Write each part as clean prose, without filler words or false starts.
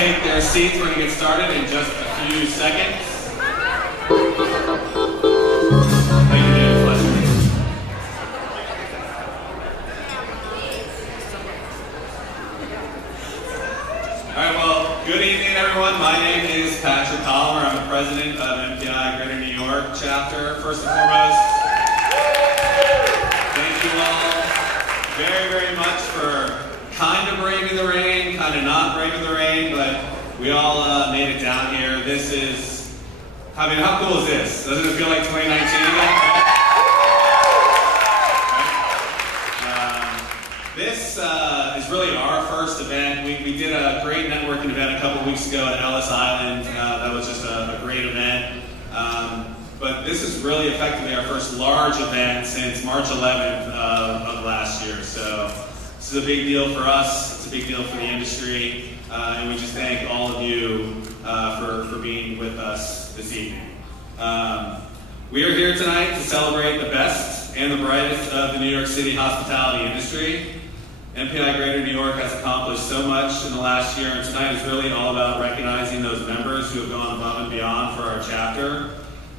take their seats. We're going to get started in just a few seconds. Thank you, David. Pleasure. All right, well, good evening, everyone. My name is Patrick Colomer. I'm the president of MPI Greater New York chapter. First and foremost, thank you all very, very much for kind of braving the rain, kind of not braving the rain, but we all made it down here. This is, I mean, how cool is this? Doesn't it feel like 2019 again? This is really our first event. We did a great networking event a couple weeks ago at Ellis Island. That was just a great event. But this is really effectively our first large event since March 11th of last year. So this is a big deal for us. It's a big deal for the industry. And we just thank all of you for being with us this evening. We are here tonight to celebrate the best and the brightest of the New York City hospitality industry. MPI Greater New York has accomplished so much in the last year, and tonight is really all about recognizing those members who have gone above and beyond for our chapter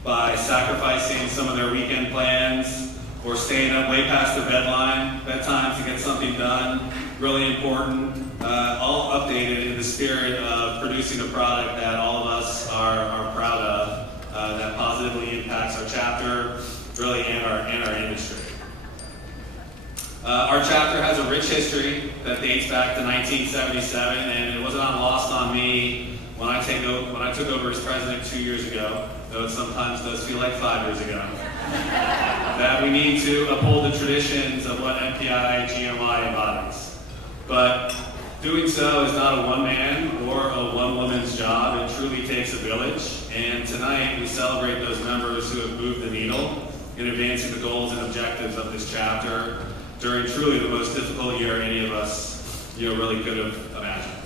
by sacrificing some of their weekend plans or staying up way past their bedtime to get something done. Really important, all updated in the spirit of producing a product that all of us are proud of, that positively impacts our chapter, really, and our industry. Our chapter has a rich history that dates back to 1977, and it wasn't lost on me when I took over as president 2 years ago, though it sometimes does feel like 5 years ago, that we need to uphold the traditions of what MPI GNY embodies. But doing so is not a one-man or a one-woman's job. It truly takes a village, and tonight we celebrate those members who have moved the needle in advancing the goals and objectives of this chapter during truly the most difficult year any of us really could have imagined.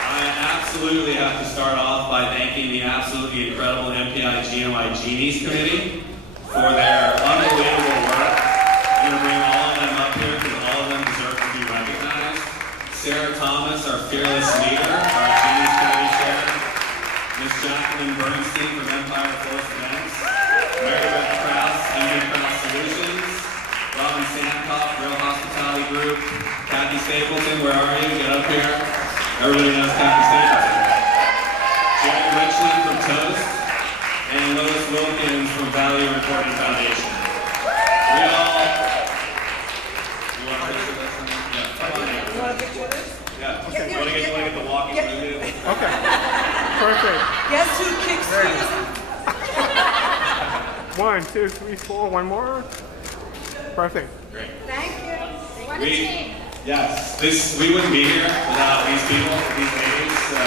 I absolutely have to start off by thanking the absolutely incredible MPI GNY Genies Committee for their unbelievable work. I'm going to bring all of them up here because all of them deserve to be recognized. Sarah Thomas, our fearless leader, our Genies Committee chair. Ms. Jacqueline Bernstein from Empire Force Events. Mary Beth Krause, MD Krause Solutions. Robin Sankoff, Real Hospitality Group. Kathy Stapleton, where are you? Get up here. Everybody knows Kathy Stapleton. Jerry Richland from Toast. And Lois Wilkes from Value Reporting Foundation. We all... You want a picture of this? Yeah, come on in. You want a picture of this? Yeah. Okay. You want to get the walking through? Okay. Perfect. Guess who kicks Susan? 1, 2, 3, 4. One more. Perfect. Great. Thank you. What a team. Yes. We wouldn't be here without these people, these ladies. So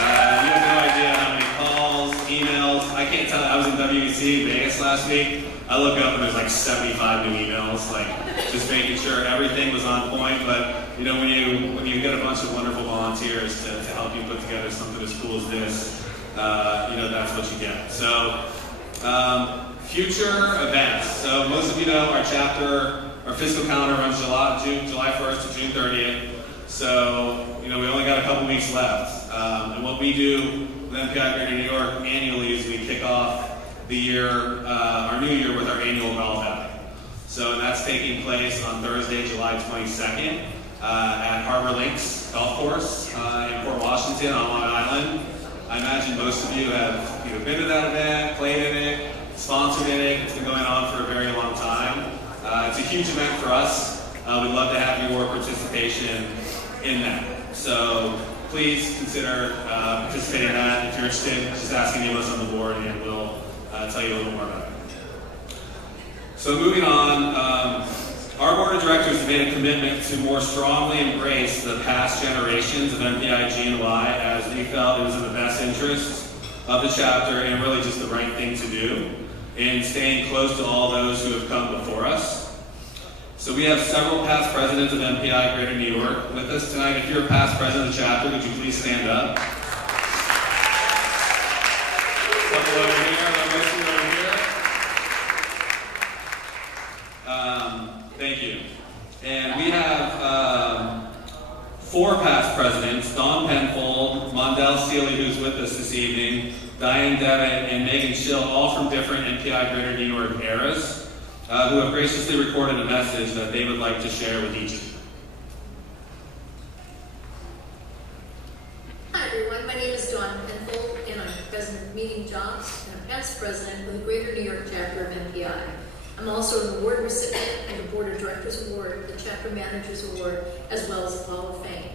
you have no idea how many calls, emails. I can't tell. I was in WEC Vegas last week. I look up and there's like 75 new emails, like just making sure everything was on point. But when you get a bunch of wonderful volunteers to help you put together something as cool as this, that's what you get. So future events. So most of you know our chapter, our fiscal calendar runs July 1st to June 30th. So we only got a couple weeks left. And what we do with MPI Greater New York annually is we kick off the year, our new year, with our annual golf outing. So that's taking place on Thursday, July 22nd at Harbor Links Golf Course in Port Washington on Long Island. I imagine most of you have either been to that event, played in it, sponsored in it. It's been going on for a very long time. It's a huge event for us. We'd love to have your participation in that. So please consider participating in that. If you're interested, just ask any of us on the board and we'll tell you a little more about it. So moving on, our board of directors have made a commitment to more strongly embrace the past generations of MPI GNY, as we felt it was in the best interest of the chapter and really just the right thing to do in staying close to all those who have come before us. So we have several past presidents of MPI Greater New York with us tonight. If you're a past president of the chapter, would you please stand up? Couple over here, most of you over here. Thank you. And past presidents, Dawn Penfold, Mondell Seeley, who's with us this evening, Diane Devitt, and Megan Schill, all from different MPI Greater New York eras, who have graciously recorded a message that they would like to share with each of you. Hi everyone, my name is Dawn Penfold, and I'm president of Meeting Jobs, and I'm past president of the Greater New York chapter of MPI. I'm also an award recipient of the Board of Directors Award, the Chapter Managers Award, as well as the Hall of Fame.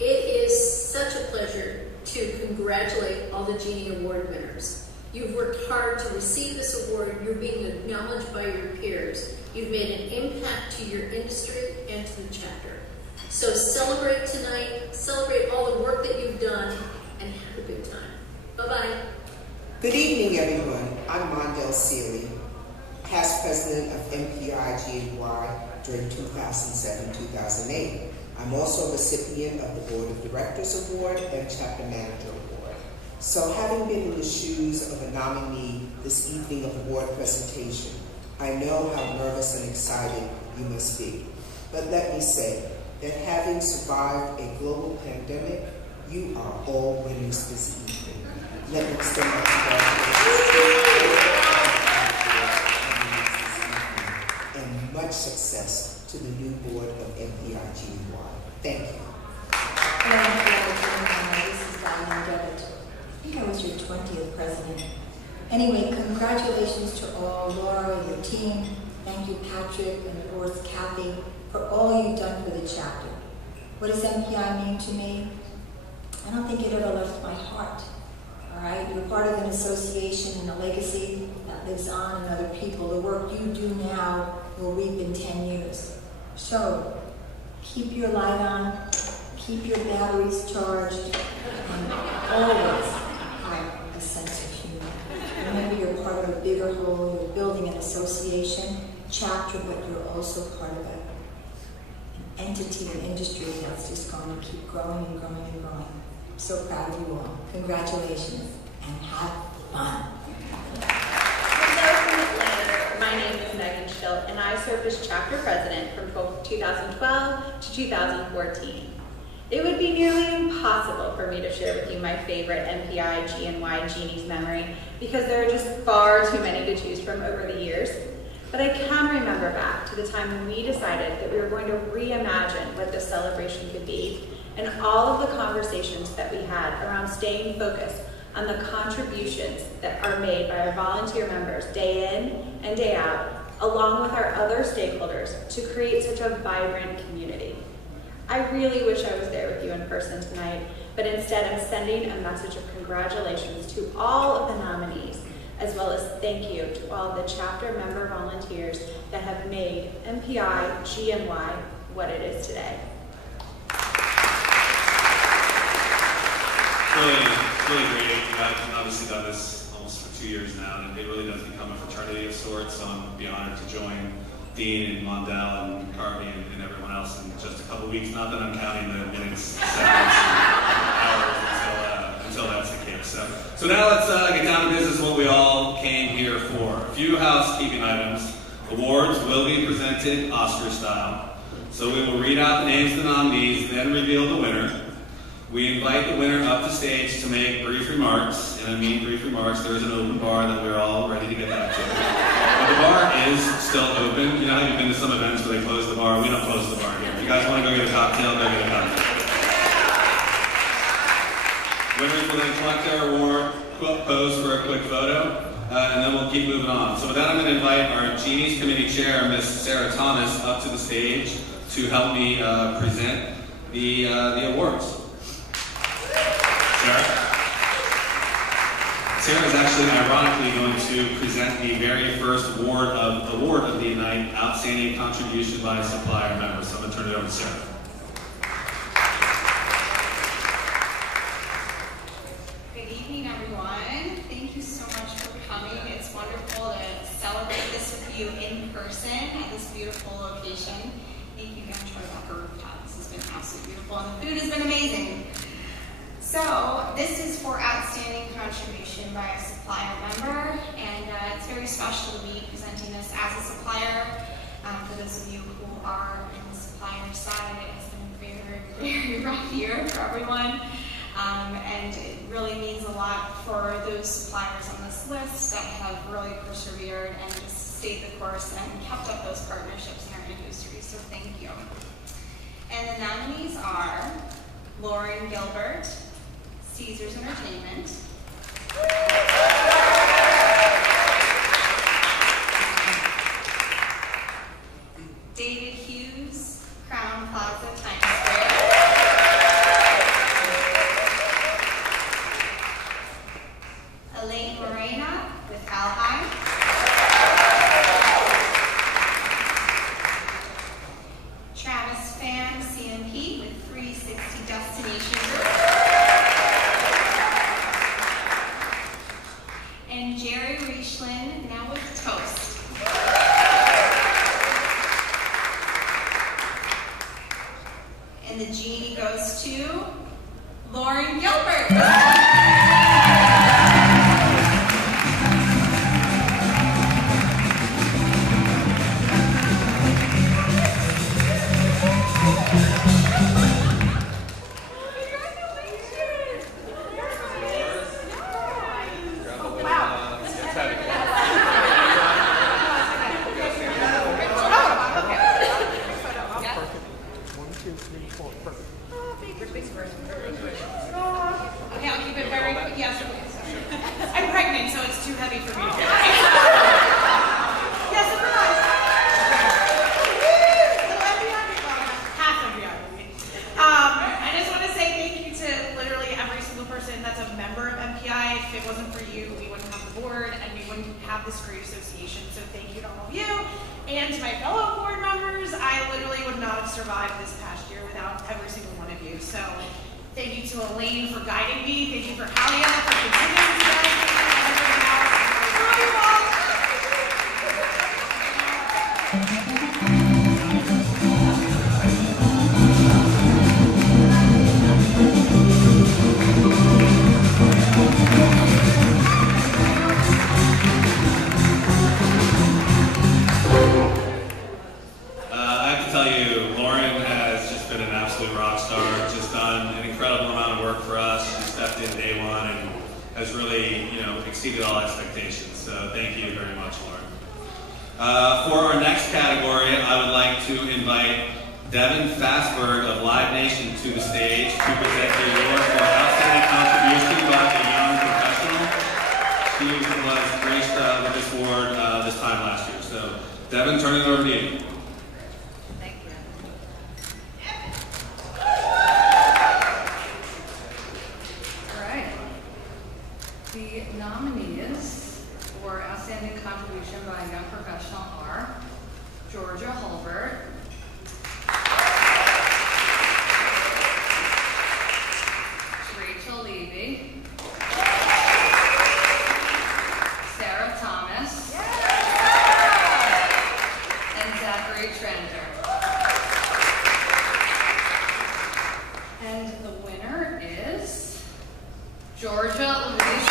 It is such a pleasure to congratulate all the Genie Award winners. You've worked hard to receive this award. You're being acknowledged by your peers. You've made an impact to your industry and to the chapter. So celebrate tonight, celebrate all the work that you've done, and have a good time. Bye-bye. Good evening, everyone. I'm Mondell Seeley, past president of MPI Genie during 2007-2008. I'm also a recipient of the Board of Directors Award and Chapter Manager Award. So having been in the shoes of a nominee this evening of award presentation, I know how nervous and excited you must be. But let me say that having survived a global pandemic, you are all winners this evening. Let me extend my congratulations and much success to the new board of MPI Genie. Thank you. Hello, this is Diane Devitt. I think I was your 20th president. Anyway, congratulations to all, Laura and your team. Thank you, Patrick, and of course, Kathy, for all you've done for the chapter. What does MPI mean to me? I don't think it ever left my heart. All right, you're part of an association and a legacy that lives on in other people. The work you do now will reap in 10 years. So, keep your light on, keep your batteries charged, and always have a sense of humor. Remember, you're part of a bigger whole. You're building an association, chapter, but you're also part of an entity, an industry that's just going to keep growing and growing and growing. I'm so proud of you all. Congratulations, and have fun. Hello from Atlanta. My name is Megan Schill, and I served as chapter president from 2012 to 2014. It would be nearly impossible for me to share with you my favorite MPI GNY Genie's memory because there are just far too many to choose from over the years. But I can remember back to the time when we decided that we were going to reimagine what this celebration could be, and all of the conversations that we had around staying focused on the contributions that are made by our volunteer members day in and day out, along with our other stakeholders, to create such a vibrant community. I really wish I was there with you in person tonight, but instead I'm sending a message of congratulations to all of the nominees, as well as thank you to all the chapter member volunteers that have made MPI GNY what it is today. Really great. I've obviously done this almost for 2 years now, and it really does become a fraternity of sorts. So I'm be honored to join Dean and Mondell and Carvie and everyone else in just a couple weeks. Not that I'm counting the minutes, seconds, hours until that's the case. So now let's get down to business. What we all came here for. A few housekeeping items. Awards will be presented Oscar style. So we will read out the names of the nominees, then reveal the winner. We invite the winner up to stage to make brief remarks, and I mean brief remarks. There is an open bar that we're all ready to get back to. But the bar is still open. You know how you've been to some events where they close the bar? We don't close the bar here. If you guys want to go get a cocktail, go get a cocktail. Winners will then collect their award, pose for a quick photo, and then we'll keep moving on. So with that, I'm going to invite our Genie's Committee Chair, Ms. Sarah Thomas, up to the stage to help me present the awards. Sarah is actually ironically going to present the very first award of the night, Outstanding Contribution by a Supplier member. So I'm going to turn it over to Sarah. Good evening, everyone. Thank you so much for coming. It's wonderful to celebrate this with you in person at this beautiful location. Thank you again for that rooftop. This has been absolutely beautiful, and the food has been amazing. So this is for Outstanding Contribution by a Supplier member, and it's very special to be presenting this as a supplier. For those of you who are in the supplier side, it's been very rough year for everyone. And it really means a lot for those suppliers on this list that have really persevered and just stayed the course and kept up those partnerships in our industry. So thank you. And the nominees are Lauren Gilbert, Caesars Entertainment, David Hughes, Crown Plaza, Times Square, Elaine Morena with Alheim, Travis Pham, CMP with 360 Destination Group, and Jerry Reichlin, now with Toast. And the Genie goes to Lauren Gilbert. Survived this past year without every single one of you. So thank you to Elaine for guiding me. Thank you for Halia for continuing to guide me. Has really, exceeded all expectations. So thank you very much, Lauren. For our next category, I would like to invite Devin Fastberg of Live Nation to the stage to present the award for outstanding contribution by a young professional. She was graced with this award this time last year. So Devin, turning it over to you. The nominees for Outstanding Contribution by a Young Professional are Georgia-Hulbert, Rachel Levy, Sarah Thomas, and Zachary Trender. And the winner is Georgia-Louise.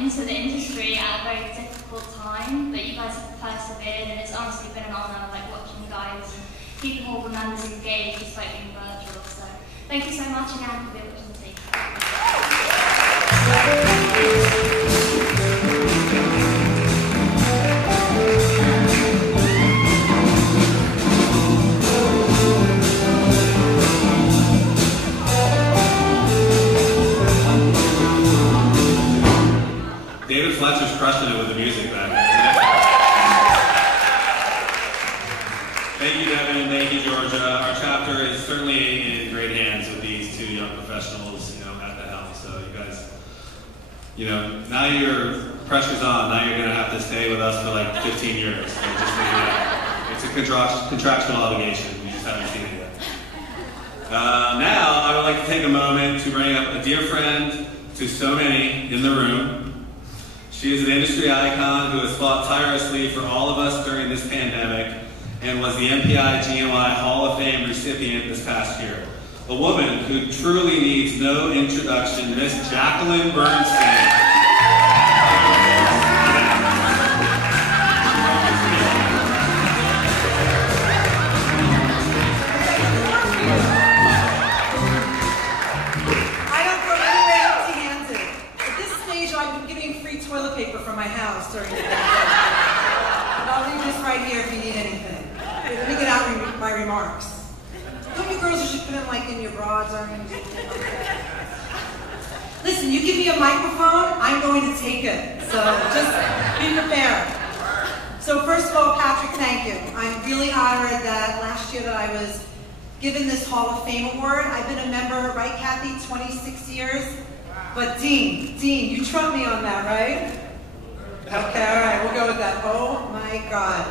Into the industry at a very difficult time, but you guys have persevered, and it's honestly been an honour watching you guys and keeping all the members engaged despite being virtual. So thank you so much again for the opportunity. David Fletcher's crushing it with the music back there. Thank you, Devin. Thank you, Georgia. Our chapter is certainly in great hands with these two young professionals, at the helm. So you guys, now your pressure's on. Now you're going to have to stay with us for like 15 years. So just so you know, it's a contractual obligation. We just haven't seen it yet. Now, I would like to take a moment to bring up a dear friend to so many in the room. She is an industry icon who has fought tirelessly for all of us during this pandemic and was the MPI GNY Hall of Fame recipient this past year. A woman who truly needs no introduction, Miss Jacqueline Bernstein. Toilet paper from my house during the day. I'll leave this right here if you need anything. Let me get out my remarks. Don't you girls usually put them in your bras or anything? Listen, you give me a microphone, I'm going to take it. So just be prepared. So first of all, Patrick, thank you. I'm really honored that last year that I was given this Hall of Fame award. I've been a member, right, Kathy, 26 years. But Dean, you trump me on that, right? Okay, all right, we'll go with that. Oh my God.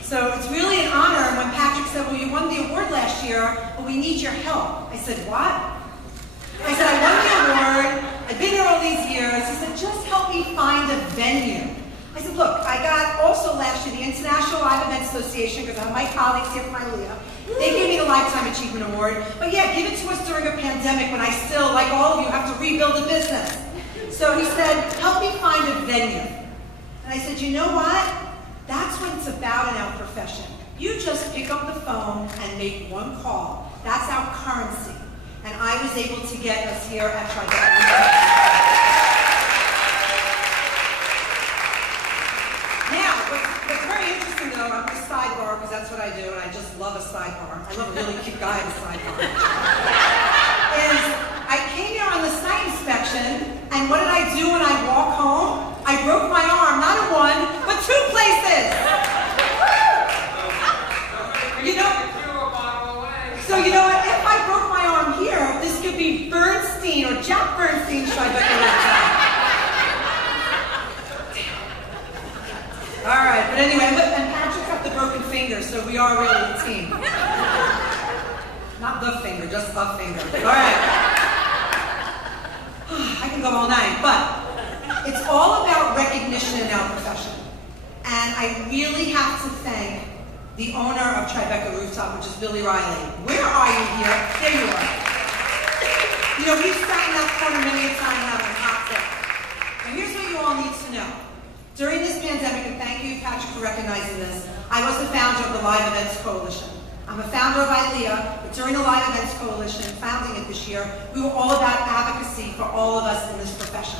So it's really an honor when Patrick said, well, you won the award last year, but we need your help. I said, what? I said, I won the award, I've been here all these years. He said, just help me find a venue. I said, look, I got also last year the International Live Event Association, because I have my colleagues here from ILEA. They gave me the Lifetime Achievement Award. But yeah, give it to us during a pandemic when I still, like all of you, have to rebuild a business. So he said, help me find a venue. And I said, you know what? That's what it's about in our profession. You just pick up the phone and make one call. That's our currency. And I was able to get us here at Tribeca. Now, what's very interesting though, I'm a sidebar because that's what I do, and I just love a sidebar. I love a really cute guy in a sidebar. Is I came here on the site inspection, and what did I do when I walk home? I broke my arm, not in one, but two places. So you know what? If I broke my arm here, this could be Bernstein or Jack Bernstein Tribeca. All right, but anyway, and Patrick got the broken finger, so we are really a team. Not the finger, just a finger. All right. I can go all night, but it's all about recognition in our profession. And I really have to thank the owner of Tribeca Rooftop, which is Billy Riley. Where are you here? There you are. We've sat in that corner many a time having a cocktail. And here's what you all need to know. During this pandemic, and thank you, Patrick, for recognizing this, I was the founder of the Live Events Coalition. I'm a founder of ILEA, but during the Live Events Coalition, founding it this year, we were all about advocacy for all of us in this profession.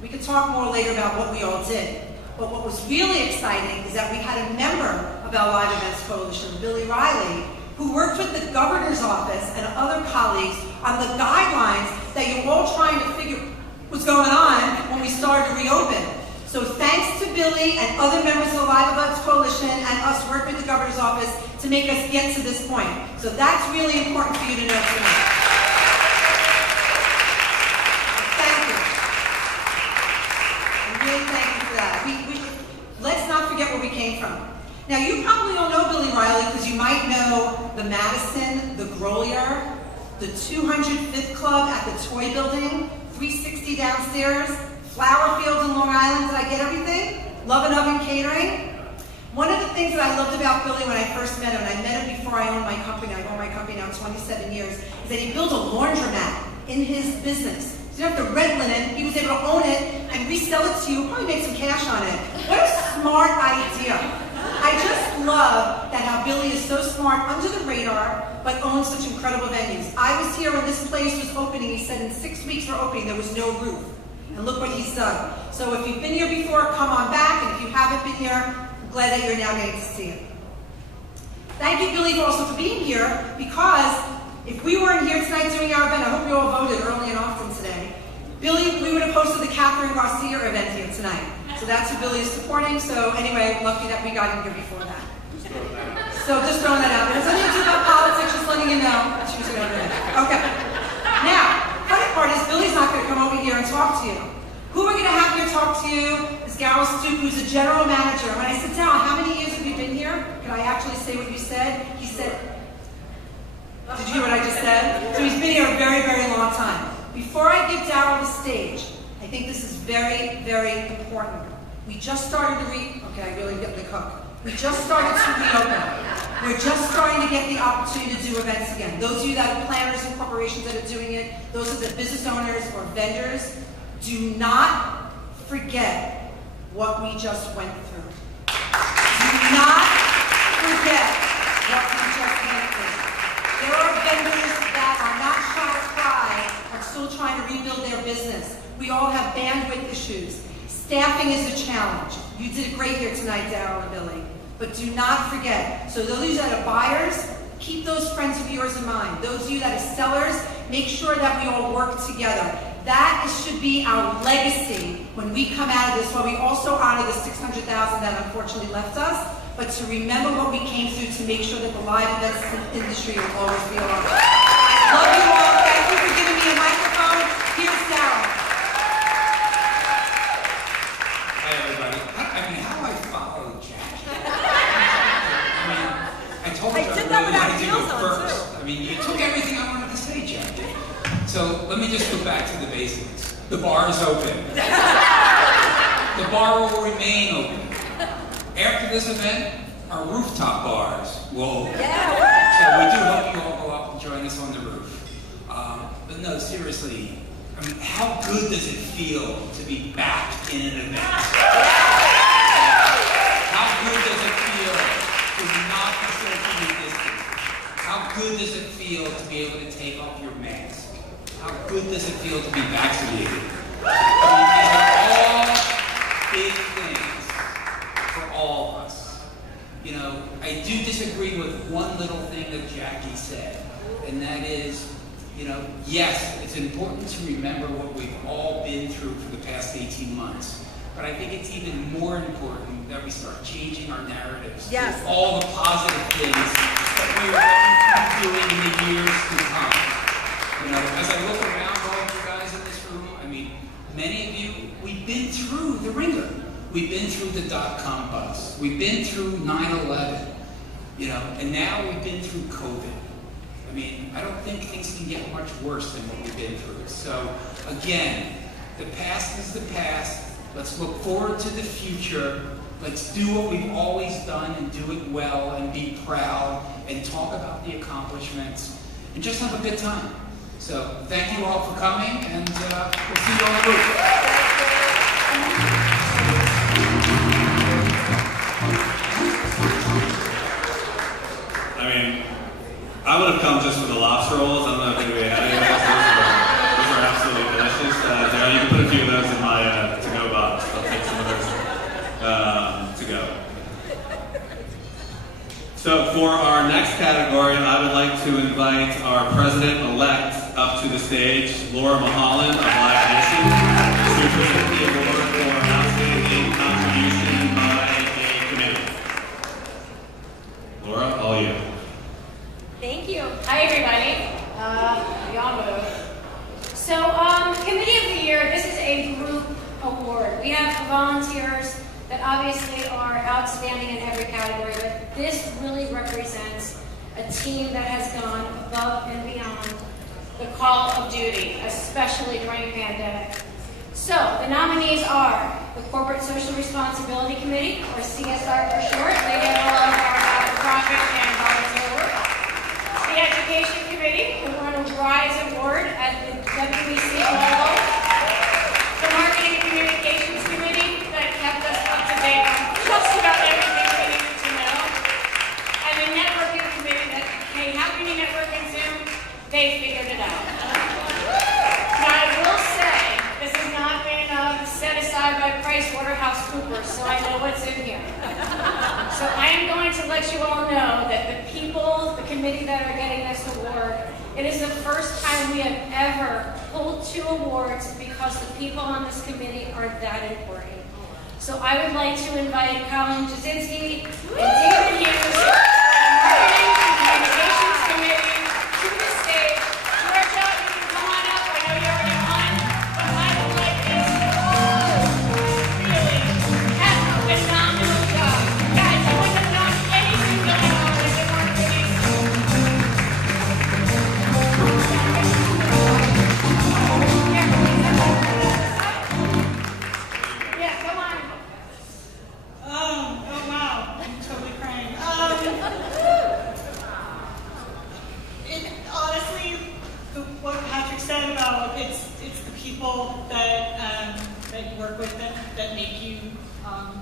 We could talk more later about what we all did. But what was really exciting is that we had a member of our Live Events Coalition, Billy Riley, who worked with the governor's office and other colleagues on the guidelines that you're all trying to figure what's going on when we started to reopen. So thanks to Billy and other members of the Live Events Coalition and us working with the governor's office to make us get to this point. So that's really important for you to know tonight. Thank you. I really thank you for that. Let's not forget where we came from. Now, you probably all know Billy Riley because you might know the Madison, the Grolier, the 205th Club at the Toy Building, 360 downstairs, Flower Fields in Long Island. Did I get everything? Love and Oven Catering. One of the things that I loved about Billy when I first met him, and I met him before I owned my company, I've owned my company now 27 years, is that he built a laundromat in his business. So you don't have the red linen, he was able to own it and resell it to you, probably make some cash on it. What a smart idea. I just love that how Billy is so smart, under the radar, but owns such incredible venues. I was here when this place was opening. He said in 6 weeks for opening, there was no roof. And look what he's done. So if you've been here before, come on back. And if you haven't been here, I'm glad that you're now getting to see it. Thank you, Billy, also for being here, because if we weren't here tonight doing our event, I hope you all voted early and often today, Billy, we would have hosted the Catherine Garcia event here tonight. So that's who Billy is supporting. So anyway, lucky that we got him here before that. So just throwing that out. it every minute. Okay. Now, funny part is Billy's not going to come over here and talk to you. Who we're going to have here talk to you is Gareth Stoop, who's a general manager. When I sit down, how many years have you been here? Can I actually say what you said? He said, did you hear what I just said? So he's been here a very, very long time. Before I give Darryl the stage, I think this is very, very important. We just started to okay, I really get the hook. We just started to reopen. We're just starting to get the opportunity to do events again. Those of you that are planners and corporations that are doing it, those of the business owners or vendors, do not forget what we just went through. Do not forget what we just went through. There are vendors that are not shy to cry, are still trying to rebuild their business. We all have bandwidth issues. Staffing is a challenge. You did great here tonight, Darryl and Billy. But do not forget. So those of you that are buyers, keep those friends of yours in mind. Those of you that are sellers, make sure that we all work together. That should be our legacy when we come out of this, while we also honor the 600,000 that unfortunately left us, but to remember what we came through to make sure that the live events industry will always be alive. Love you all. Thank you for giving me a microphone. Here's Darryl. Hi, everybody. I mean, how do I follow Jack? I told you I really wanted to go first. I mean, you took everything I wanted to say, Jack. So let me just go back to the basics. The bar is open. The bar will remain open. After this event, our rooftop bars will open. So we do hope you all go up and join us on the roof. But no, seriously, I mean, how good does it feel to be back in an event? How good does it feel to not be socially distant? How good does it feel to be able to take off your mask? How good does it feel to be vaccinated? I mean, these are all big things for all of us. You know, I do disagree with one little thing that Jackie said, and that is, you know, yes, it's important to remember what we've all been through for the past 18 months. But I think it's even more important that we start changing our narratives. Yes. With all the positive things that we are going to be doing in the years to come. You know, as I look around all of you guys in this room, I mean, many of you, we've been through the ringer. We've been through the dot-com bust. We've been through 9/11, you know, and now we've been through COVID. I mean, I don't think things can get much worse than what we've been through. So, again, the past is the past. Let's look forward to the future. Let's do what we've always done and do it well and be proud and talk about the accomplishments and just have a good time. So, thank you all for coming, and we'll see you on the roof. I mean, I would have come just for the lobster rolls. I don't know if anybody had any of those. Those are absolutely delicious. Darryl, you can put a few of those in my to-go box. I'll take some of those to go. So for our next category, I would like to invite our president-elect up to the stage, Laura Mulholland of Live Nation, to present the award for outstanding contribution by a committee. Laura, all you. Thank you. Hi, everybody. Y'all move. So, Committee of the Year, this is a group award. We have volunteers that obviously are outstanding in every category, but this really represents a team that has gone above and beyond the call of duty, especially during a pandemic. So, the nominees are the Corporate Social Responsibility Committee, or CSR for short. They get all of our not-for-profit and volunteer work. The Education Committee, who won a RISE Award at the WEC Global. The Marketing and Communications Committee, that kept us up to date on just about everything we needed to know. And the Networking Committee that, hey, how can you network in Zoom? They figured it out. Now, I will say, this has not been set aside by PricewaterhouseCoopers, so I know what's in here. So I am going to let you all know that the people, the committee that are getting this award, it is the first time we have ever pulled 2 awards because the people on this committee are that important. So I would like to invite Colleen, Jasinksi, and David Hughes, and the Marketing and Communications Committee to the stage Honestly, what Patrick said about it's the people that that you work with that make you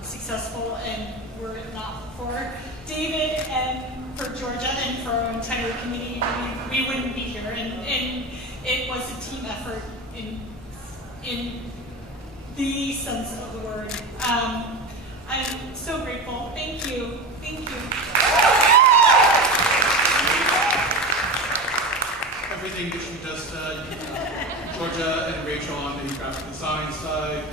successful, and were it not for David and for Georgia and for our entire community, we wouldn't be here. And it was a team effort in the sense of the word. I'm so grateful. Thank you. Thank you. Everything that you just said, Georgia and Rachel on the graphic design side,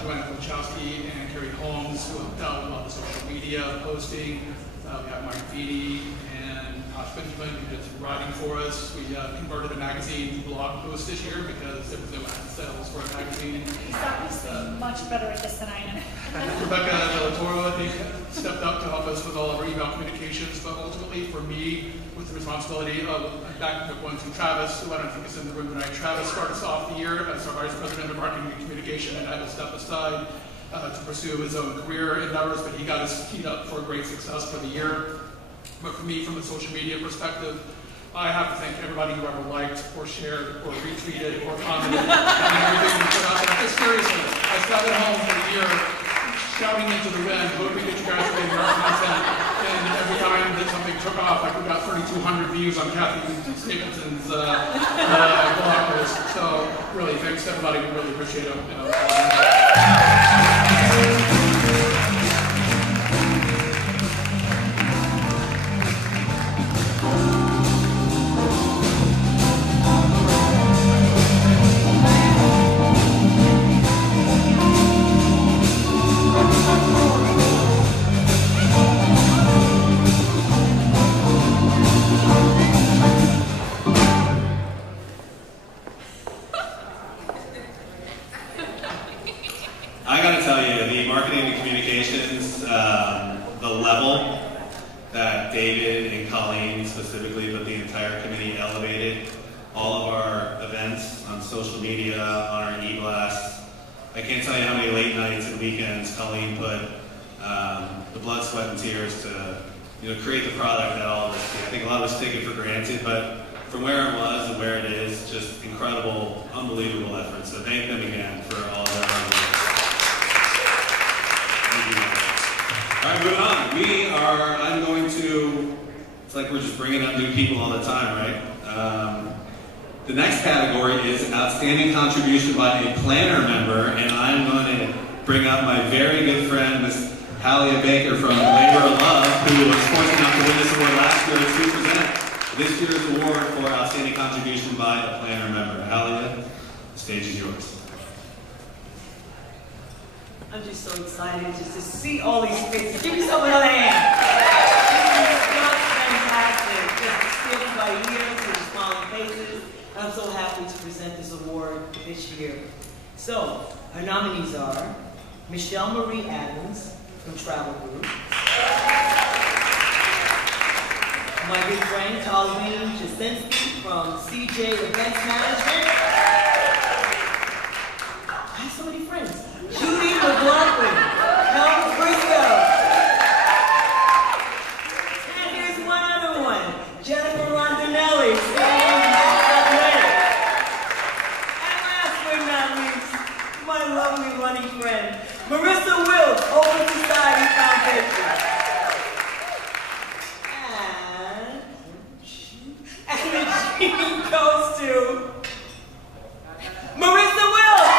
Joanna Wachowski and Carrie Holmes, who helped out with all the social media posting. We have Mark Feedy and Josh Benjamin, who did some writing for us. We converted a magazine to blog post this year because there was no ad sales for a magazine. He's obviously much better at this than I am. Rebecca Del Toro, I think, stepped up to help us with all of our email communications, but ultimately for me, with the responsibility of back one to Travis, who I don't think is in the room tonight. Travis started us off the year as our Vice President of Marketing and Communication and had to step aside to pursue his own career endeavors, but he got us teed up for great success for the year. But for me, from a social media perspective, I have to thank everybody who ever liked or shared or retweeted or commented on everything we put out there. Seriously, I sat at home for a year shouting into the wind, hoping that you guys were getting our content, and every time that something took off, like we got 3,200 views on Kathy Stapleton's blog post. So really, thanks to everybody. We really appreciate it. I gotta tell you, the marketing and communications, the level that David and Colleen specifically, but the entire committee elevated all of our events on social media, on our e-blasts. I can't tell you how many late nights and weekends Colleen put the blood, sweat, and tears to create the product that all of us do. I think a lot of us take it for granted, but from where it was and where it is, just incredible, unbelievable effort. So thank them again for all of their hard work. All right, moving on. I'm going to, it's like we're just bringing up new people all the time, right? The next category is Outstanding Contribution by a Planner Member, and I'm going to bring up my very good friend, Miss Hallia Baker from Labor of Love, who was fortunate enough to win this award last year to present this year's award for Outstanding Contribution by a Planner Member. Hallia, the stage is yours. I'm just so excited just to see all these faces. Give me some another hand. This is just fantastic. Just to see everybody here, see the smiling faces. I'm so happy to present this award this year. So, our nominees are Michelle Marie Adams from Travel Group, my good friend Colleen Jasinksi from CJ Events Management. I have so many friends. Judy McLaughlin, Helm Briscoe. And here's one other one, Jennifer Rondinelli, Athletic. And last but not least, my lovely running friend, Marisa Wilkes, Open Society Foundation. And the Genie goes to Marisa Wilkes.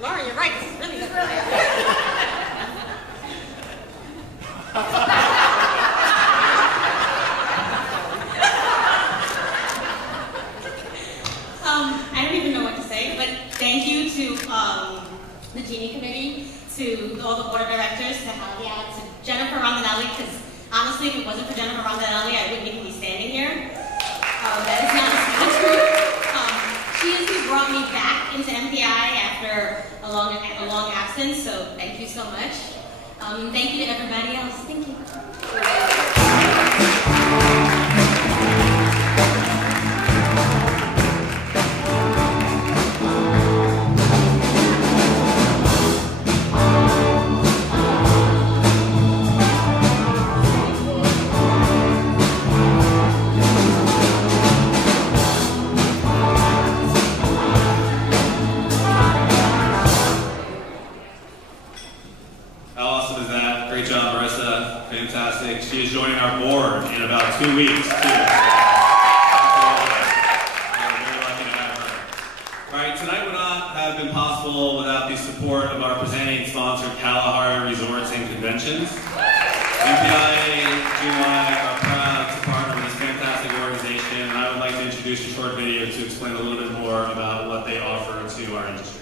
Laura, you're right. This is really good. I don't even know what to say, but thank you to the Genie Committee, to all the board of directors, to Hallia, to Jennifer Rondinelli, because honestly, if it wasn't for Jennifer Rondinelli, I wouldn't even be standing here. That is not true. She is who brought me back into MPI after a long absence, so thank you so much. Thank you to everybody else. Thank you. 2 weeks, too. So, we're very lucky to have her. All right, tonight would not have been possible without the support of our presenting sponsor, Kalahari Resorts and Conventions. MPI Genie are proud to partner with this fantastic organization, and I would like to introduce a short video to explain a little bit more about what they offer to our industry.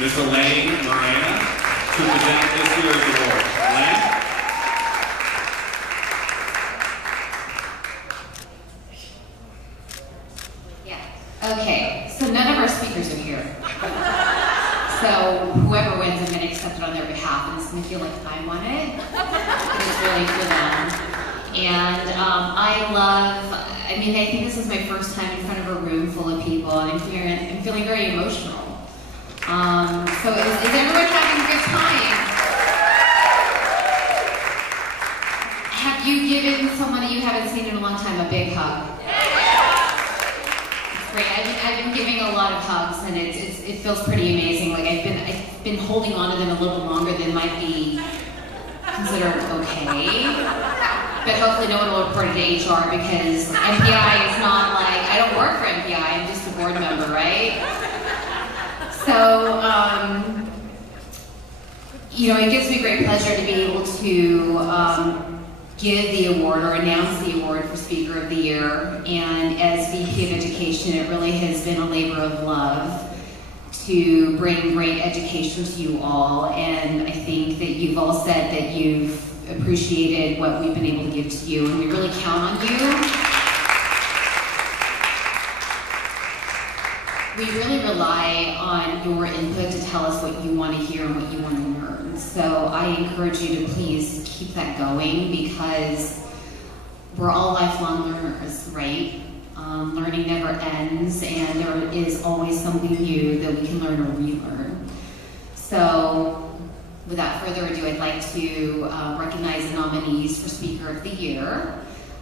Miss Elaine, Morena, to present this year's award. Elaine? Yeah. Okay, so none of our speakers are here. So whoever wins, I'm going to accept it on their behalf, and it's going to feel like I won it. It's really for them. And I think this is my first time in front of a room full of people, and I'm feeling very emotional. So is everyone having a good time? Have you given someone that you haven't seen in a long time a big hug? It's great. I've been giving a lot of hugs, and it feels pretty amazing. Like I've been holding on to them a little longer than might be considered okay. But hopefully no one will report it to HR because MPI is not like, I don't work for MPI, I'm just a board member, right? So, it gives me great pleasure to be able to give the award or announce the award for Speaker of the Year. And as VP of Education, it really has been a labor of love to bring great education to you all. And I think that you've all said that you've appreciated what we've been able to give to you, and we really count on you. We really rely on your input to tell us what you want to hear and what you want to learn. So I encourage you to please keep that going because we're all lifelong learners, right? Learning never ends, and there is always something new that we can learn or relearn. So without further ado, I'd like to recognize the nominees for Speaker of the Year.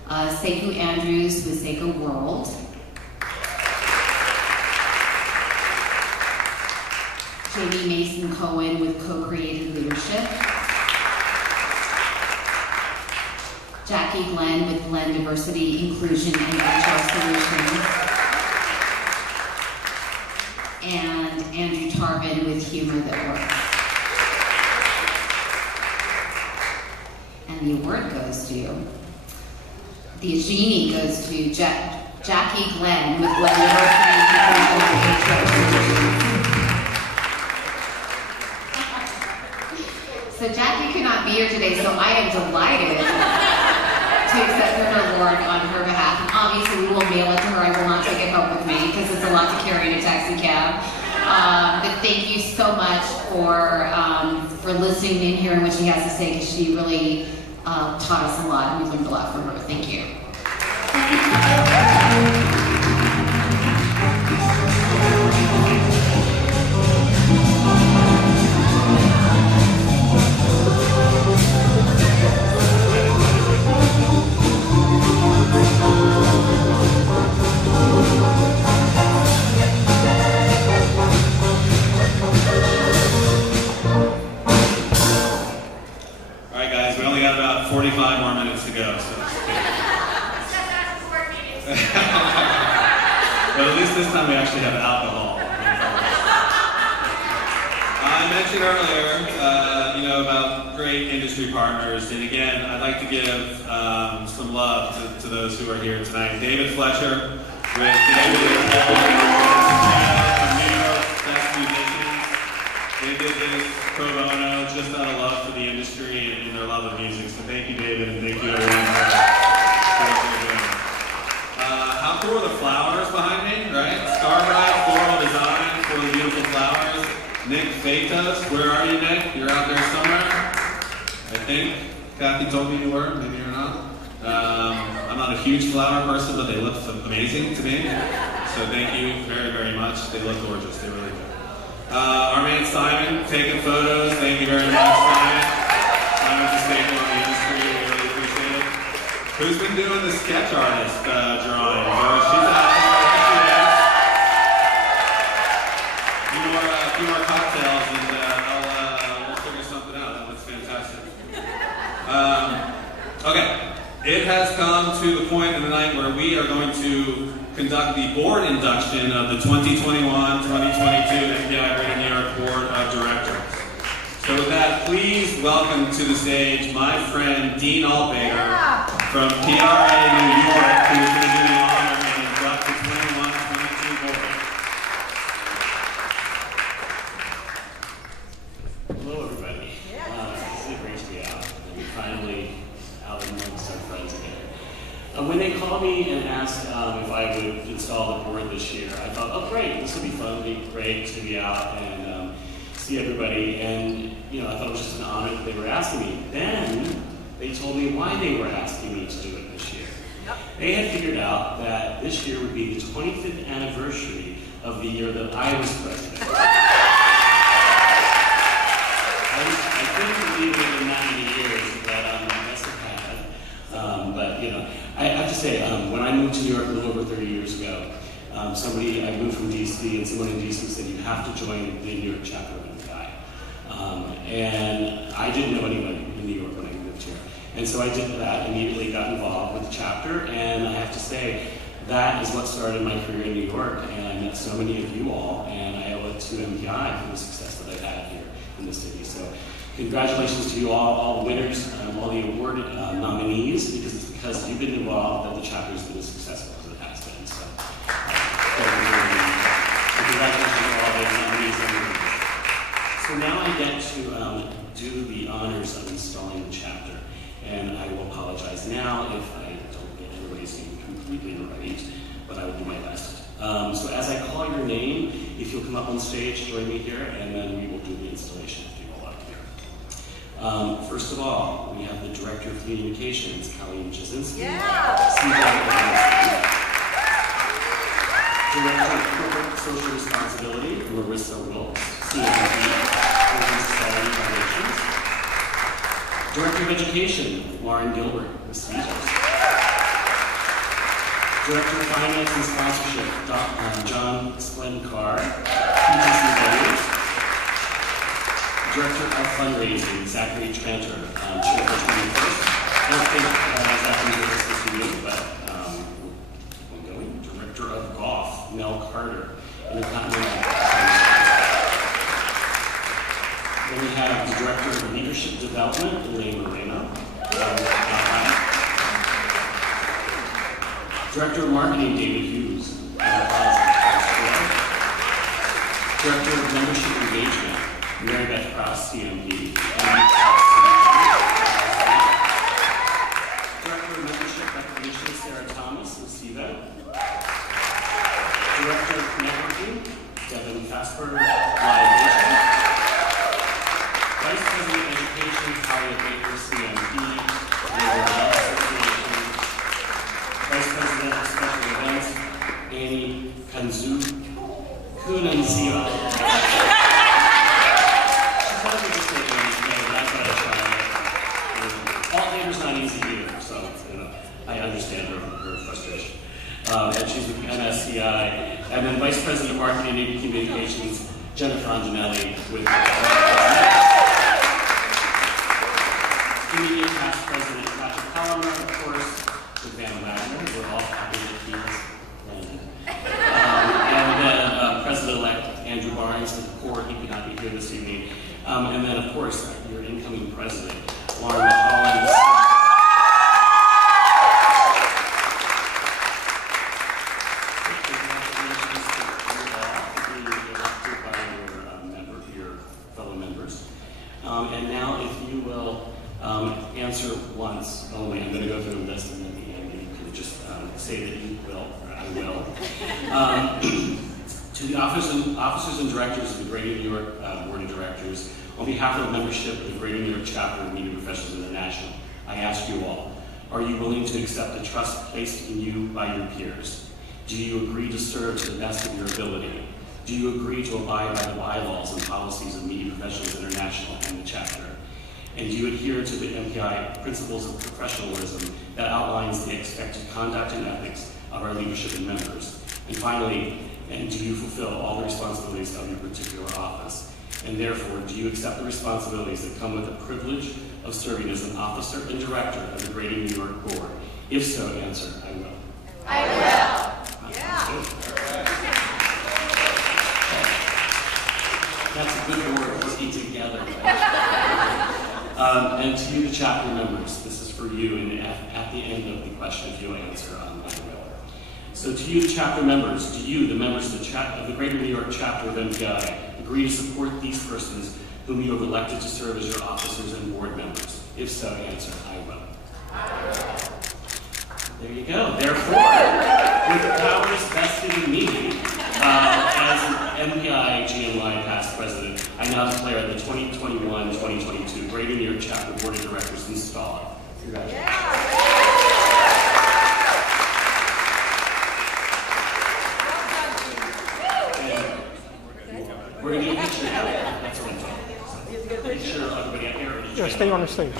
Sekou Andrews with Sekou World. Jamie Mason Cohen with Co-Created Leadership. Jackie Glenn with Glenn Diversity, Inclusion, and HR Solutions. and Andrew Tarvin with Humor That Works. And the award goes to, the Genie goes to Jackie Glenn with Glenn University. So Jackie could not be here today, so I am delighted to accept her award on her behalf. And obviously we will mail it to her. I will not take it home with me because it's a lot to carry in a taxi cab. But thank you so much for listening and hearing what she has to say, because she really taught us a lot, and we learned a lot from her. Thank you. All right, guys, we only got about 45 more minutes to go. So. But at least this time we actually have alcohol. I mentioned earlier, about great industry partners, and again, I'd like to give some love to those who are here tonight. David Fletcher, with David from New York, Best Musicians. They did this pro bono just out of love for the industry and their love of music. So thank you, David, and thank you everyone for what you're doing. How cool are the flowers behind me, right? Scarbright, floral design for the beautiful flowers. Nick Feitos, where are you, Nick? You're out there somewhere, I think. Kathy told me you were, maybe you're not. I'm not a huge flower person, but they look amazing to me. So thank you very, very much. They look gorgeous, they really do. Our man Simon, taking photos. Thank you very much, Simon. Simon's a staple in the industry, we really appreciate it. Who's been doing the sketch artist drawing? She's out there. A few more cocktails and we'll figure something out. That looks fantastic. Okay, it has come to the point in the night where we are going to conduct the board induction of the 2021-2022 MPI Greater New York Board of Directors. So with that, please welcome to the stage my friend Dean Albater from PRA New York, who is going to do the honor and induct the 21-22 board. Hello, everybody. It's great to be out. And finally out amongst our friends again. When they called me and asked if I would install the board this year, I thought, oh great, this will be fun, it'll be great to be out and see everybody. And I thought it was just an honor that they were asking me. Then they told me why they were asking me to do it this year. They had figured out that this year would be the 25th anniversary of the year that I was president. I couldn't believe it in that many years, but I guess it had. But I have to say, when I moved to New York a little over 30 years ago, I moved from DC, and someone in DC said, you have to join the New York chapter of MPI. And I didn't know anyone in New York when I moved here. And so I did that, immediately got involved with the chapter, and I have to say, that is what started my career in New York, and I met so many of you all, and I owe it to MPI for the success that I've had here in the city. So congratulations to you all the winners, all the award nominees, because it's because you've been involved that the chapter has been as successful as it has been. So congratulations to all those nominees and winners. So now I get to do the honors of installing the chapter. And I will apologize now if I don't get everybody's name completely right, but I will do my best. So as I call your name, if you'll come up on stage, join me here, and then we will do the installation of you all up here. First of all, we have the Director of Communications, Colleen, Jasinksi. Director of Corporate Social Responsibility, Marisa, Wilkes. Director of Education, Gilbert, with Caesars. Director of Finance and Sponsorship, John Sklenkar, PTC. Director of Fundraising, Zachary Tranter, Chair for 21st. I don't think Zachary was supposed to be new, but I'm going. Director of Golf, Mel Carter, Intercontinental Leadership Development, Elaine Morena. Director of Marketing, David Hughes. Director of Membership Engagement, Mary Beth Cross, CMP. Director of Membership Recognition, Sarah Thomas, CVET. Director of Networking, Devin Casper, Live. Vice President of Education, Talia Baker, CMP, Labor Health Association. Vice President of Special Events, Annie Kunanziva. She's hard to say Annie, but I try to try it. All labor's not easy either, so I understand her frustration. And she's with MSCI. And then Vice President of Marketing and Communications, Jennifer Anginelli, with Immediate Past President Patrick Colomer, of course, with Van Wagner. We're all happy that he's landed. And then President-elect Andrew Barnes, with the court. He could not be here this evening. And then, of course, your incoming president, Lauren McCollins. And now, if you will answer once only, I'm going to go through the list and then you can just say that you will, or I will. To the officers and directors of the Greater New York Board of Directors, on behalf of the membership of the Greater New York Chapter of Media Professionals International, I ask you all, are you willing to accept the trust placed in you by your peers? Do you agree to serve to the best of your ability? Do you agree to abide by the bylaws and policies of Media Professionals International and the Chapter? And do you adhere to the MPI principles of professionalism that outlines the expected conduct and ethics of our leadership and members? And finally, and do you fulfill all the responsibilities of your particular office? And therefore, do you accept the responsibilities that come with the privilege of serving as an officer and director of the Greater New York Board? If so, answer, I will. I will. Yeah. That's a good word, let's eat together. And to you, the chapter members, this is for you, and at the end of the question, if you'll answer, I will. So to you, the chapter members, do you, the members of the Greater New York Chapter of MPI, agree to support these persons whom you have elected to serve as your officers and board members? If so, answer, I will. There you go. Therefore, with the powers vested in me, as an MPI GNY past president, I now declare the 2021-2022 Greater New York Chapter Board of Directors installed. Congratulations. We're going to do a picture now. That's what I'm talking about. Make sure everybody out here. Yeah, stay on the stage.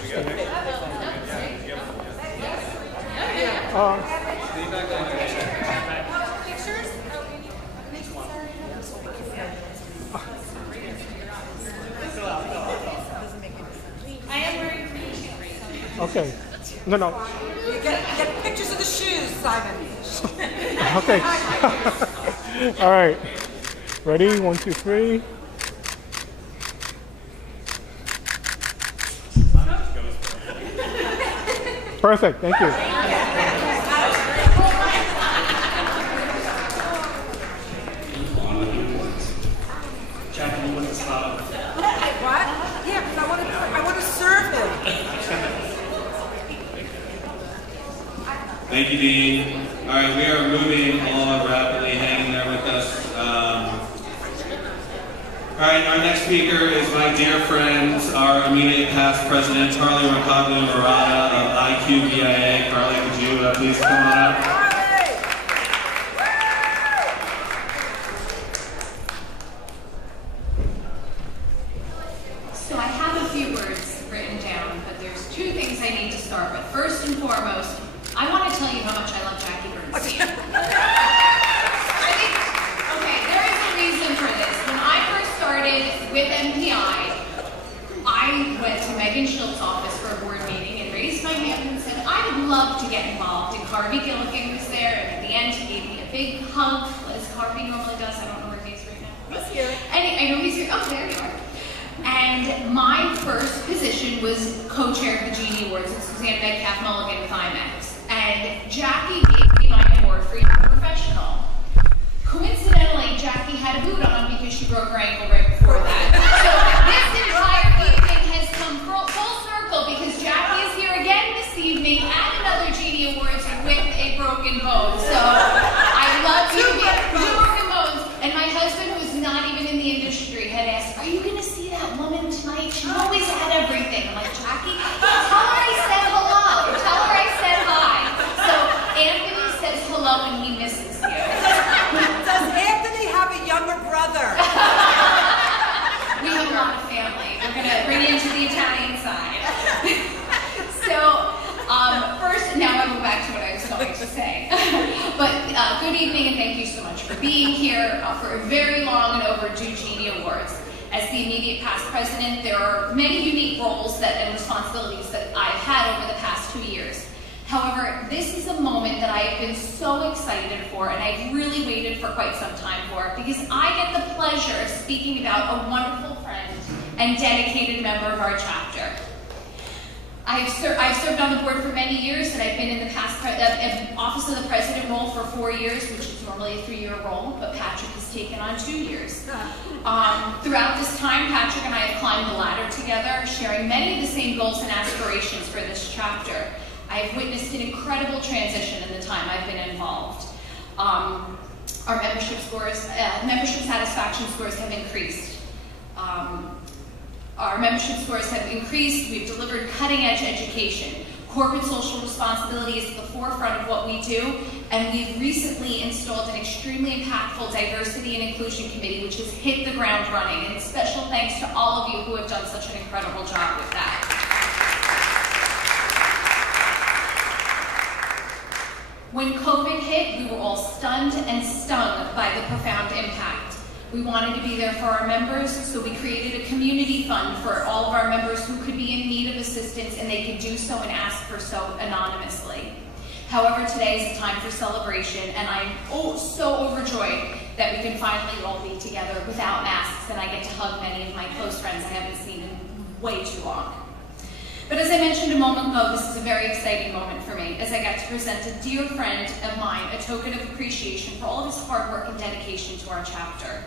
Okay. No. You get pictures of the shoes, Simon. Okay. All right. Ready? 1, 2, 3. Perfect. Thank you. Jackie, you want to stop? What? Yeah, because I want to serve him. Thank you, Dean. All right, we are moving along rapidly, hanging there with us. All right, our next speaker is my dear friend, our immediate past president, Carly Roncaglio-Morata of IQVIA. Carly, could you please come on up? So I have a few words written down, but there's two things I need to start with. First and foremost, I want to tell you how much I love Jackie Bernstein. I think, okay, there is a reason for this. When I first started with MPI, I went to Megan Schilt's office for a board meeting and raised my hand and said, I would love to get involved. And Carvie Giliken was there, and at the end he gave me a big hug, as Carvie normally does. I don't know where he is right now. He's here. And I know he's here. Oh, there you are. And And my first position was co-chair of the Genie Awards at Suzanne Metcalf Mulligan with IMAX. And Jackie gave me my award for Young Professional. Coincidentally, Jackie had a boot on because she broke her ankle right before that. So this entire evening has come full circle because Jackie is here again this evening at another Genie Awards with a broken bone. So I love you. Two broken bones. And my husband, who's not even in the industry, had asked, "Are you going to see that woman tonight? She always had everything." I'm like, "Jackie, tell her I said hello. Tell her I said hi." So Anthony says hello and he misses you. Does Anthony have a younger brother? We have a lot of family. We're going to bring you into the Italian side. So, first, now I'll go back to what I was going to say. But good evening and thank you so much for being here for a very long and overdue Genie Awards. As the immediate past president, there are many unique roles and responsibilities that I've had over the past 2 years. However, this is a moment that I have been so excited for and I've really waited for quite some time for because I get the pleasure of speaking about a wonderful friend and dedicated member of our chapter. I've served on the board for many years and I've been in the past Office of the President role for 4 years, which is normally a 3-year role, but Patrick has taken on 2 years. Throughout this time, Patrick and I have climbed the ladder together, sharing many of the same goals and aspirations for this chapter. I've witnessed an incredible transition in the time I've been involved. Our membership satisfaction scores have increased. Our membership scores have increased. We've delivered cutting-edge education. Corporate social responsibility is at the forefront of what we do, and we've recently installed an extremely impactful diversity and inclusion committee, which has hit the ground running. And special thanks to all of you who have done such an incredible job with that. When COVID hit, we were all stunned and stung by the profound impact. We wanted to be there for our members, so we created a community fund for all of our members who could be in need of assistance, and they could do so and ask for so anonymously. However, today is a time for celebration, and I'm so overjoyed that we can finally all be together without masks, and I get to hug many of my close friends I haven't seen in way too long. But as I mentioned a moment ago, this is a very exciting moment for me as I get to present a dear friend of mine a token of appreciation for all of his hard work and dedication to our chapter.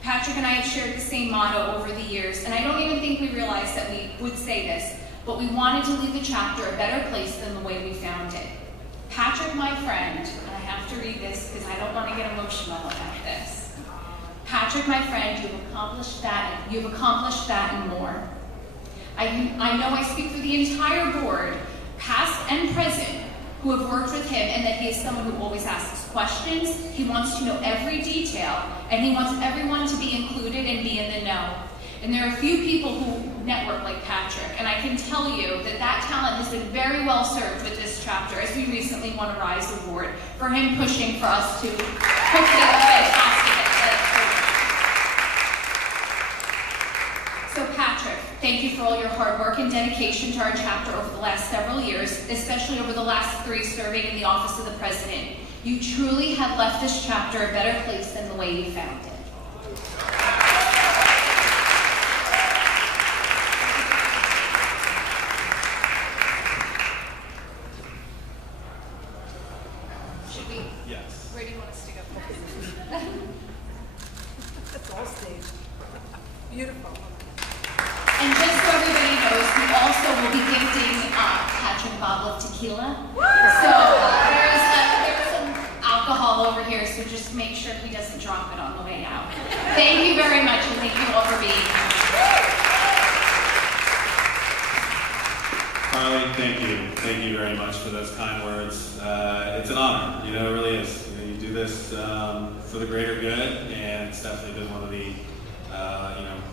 Patrick and I have shared the same motto over the years, and I don't even think we realized that we would say this, but we wanted to leave the chapter a better place than the way we found it. Patrick, my friend, and I have to read this because I don't want to get emotional about this. Patrick, my friend, you've accomplished that and more. I know I speak for the entire board, past and present, who have worked with him, and that he is someone who always asks questions, he wants to know every detail, and he wants everyone to be included and be in the know. And there are a few people who network like Patrick, and I can tell you that that talent has been very well served with this chapter, as we recently won a RISE award for him pushing for us to put together fantastic. So Patrick, thank you for all your hard work and dedication to our chapter over the last several years, especially over the last 3 serving in the Office of the President. You truly have left this chapter a better place than the way you found it. Should we? Yes. Where do you want to stick up? That's all stage. Beautiful. And just so everybody knows, we also will be gifting Patrick a bottle of tequila. So there's some alcohol over here, so just make sure he doesn't drop it on the way out. Thank you very much, and thank you all for being here. Carly, thank you. Thank you very much for those kind words. It's an honor, it really is. You do this for the greater good, and it's definitely been one of the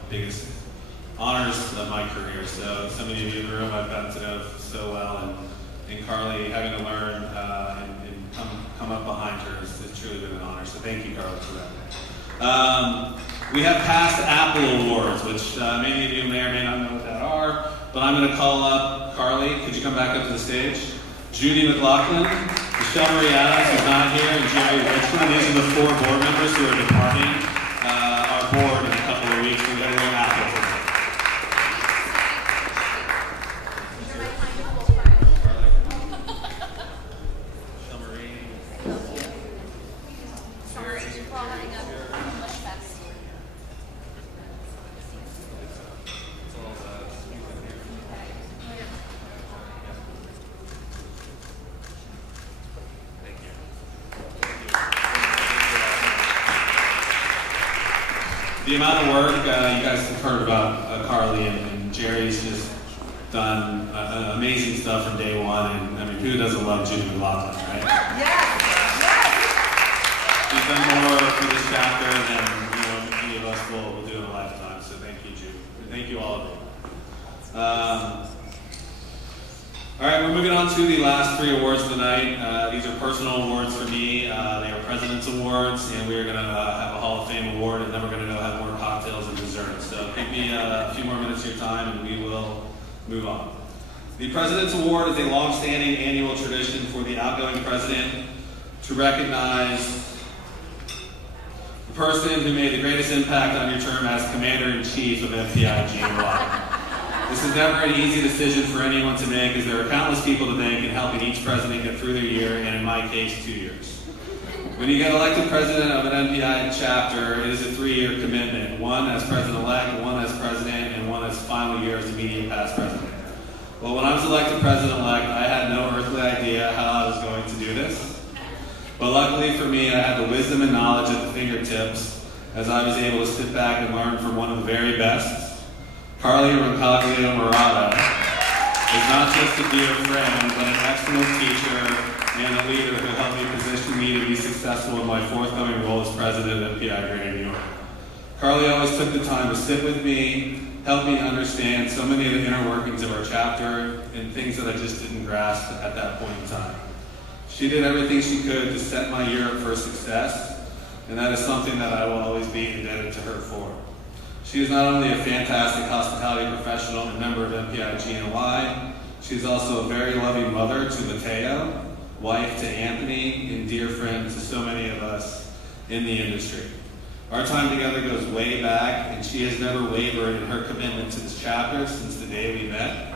biggest honors of my career. So many of you in the room I've gotten to know so well, and Carly, having to learn and come up behind her has truly been an honor. So thank you, Carly, for that. We have past Apple Awards, which many of you may or may not know what that are, but I'm going to call up Carly. Could you come back up to the stage? Judy McLaughlin, Michelle Marie Adams, who's not here, and Jerry Richmond. These are the 4 board members who are departing our board in a couple of weeks. We've got a little apple for them. the amount of work, you guys have heard about Carly, and Jerry's just done amazing stuff from day one, and I mean, who doesn't love Gilbert, right? Yes! She's done more for this chapter than any of us will do in a lifetime, so thank you, Jude. And thank you, all of you. All right, we're moving on to the last 3 awards tonight. These are personal awards for me. They are President's Awards, and we're going to have a Hall of Fame award, and then we're going to go have more cocktails and desserts. So give me a few more minutes of your time, and we will move on. The President's Award is a long-standing annual tradition for the outgoing president to recognize the person who made the greatest impact on your term as Commander-in-Chief of MPI Genie-Louise. This is never an easy decision for anyone to make, as there are countless people to thank in helping each president get through their year, and in my case, 2 years. When you get elected president of an MPI chapter, it is a 3-year commitment, one as president-elect, one as president, and one as final year as immediate past president. Well, when I was elected president-elect, I had no earthly idea how I was going to do this. But luckily for me, I had the wisdom and knowledge at the fingertips, as I was able to sit back and learn from one of the very best. Carly Roncaglio-Morata is not just a dear friend, but an excellent teacher and a leader who helped me position me to be successful in my forthcoming role as president of MPI Greater New York. Carly always took the time to sit with me, help me understand so many of the inner workings of our chapter and things that I just didn't grasp at that point in time. She did everything she could to set my year up for success, and that is something that I will always be indebted to her for. She is not only a fantastic hospitality professional and member of MPI Genie-Louise, she is also a very loving mother to Mateo, wife to Anthony, and dear friend to so many of us in the industry. Our time together goes way back, and she has never wavered in her commitment to this chapter since the day we met.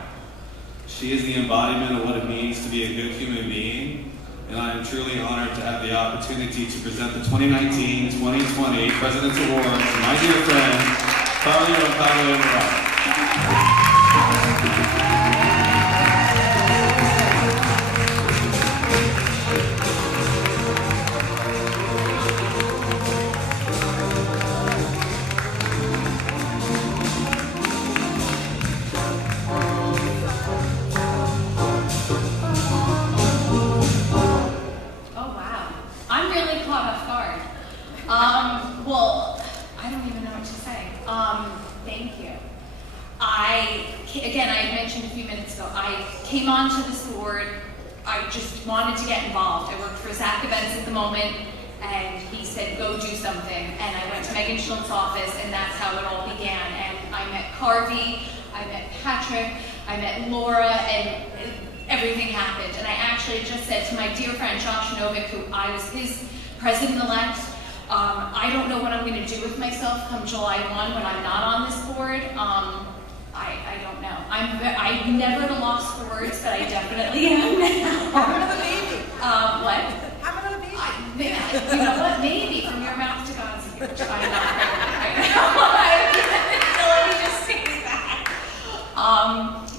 She is the embodiment of what it means to be a good human being, and I am truly honored to have the opportunity to present the 2019-2020 President's Award to my dear friend, Carly Roncaglio-Morata. Oh wow, I'm really caught off guard. Well, I don't even know what to say. Thank you. Again, I had mentioned a few minutes ago, I came onto this board, I just wanted to get involved. I worked for Zach Events at the moment, and he said, go do something. And I went to Megan Schultz's office, and that's how it all began. And I met Carvie, I met Patrick, I met Laura, and everything happened. And I actually just said to my dear friend Josh Novick, who I was his president-elect, I don't know what I'm going to do with myself come July 1 when I'm not on this board. I don't know. I'm never at a loss for words, but I definitely am now. Have another baby. What? Have another baby. You know what? Maybe from your mouth to God's ears. I'm not pregnant right now. Let me just say that.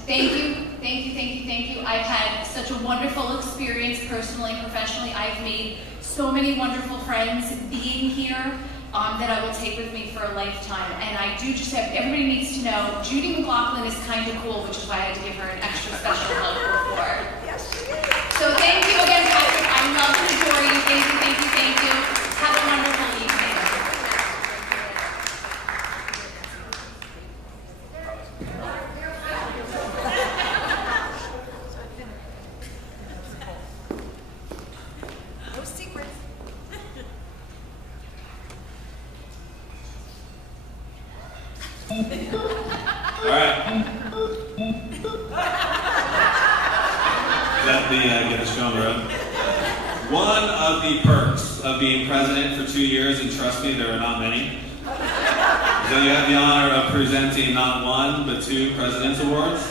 Thank you. I've had such a wonderful experience personally, professionally. I've made so many wonderful friends being here that I will take with me for a lifetime. And I do just have, everybody needs to know, Judy McLaughlin is kind of cool, which is why I had to give her an extra special hug before. Yes, she is. So thank you again, Patrick. I love and adore you. Thank you. Have a wonderful evening. No secrets. All right. Is that the get the show on the road? One of the perks of being president for 2 years, and trust me, there are not many, is that you have the honor of presenting not one, but 2 President's Awards.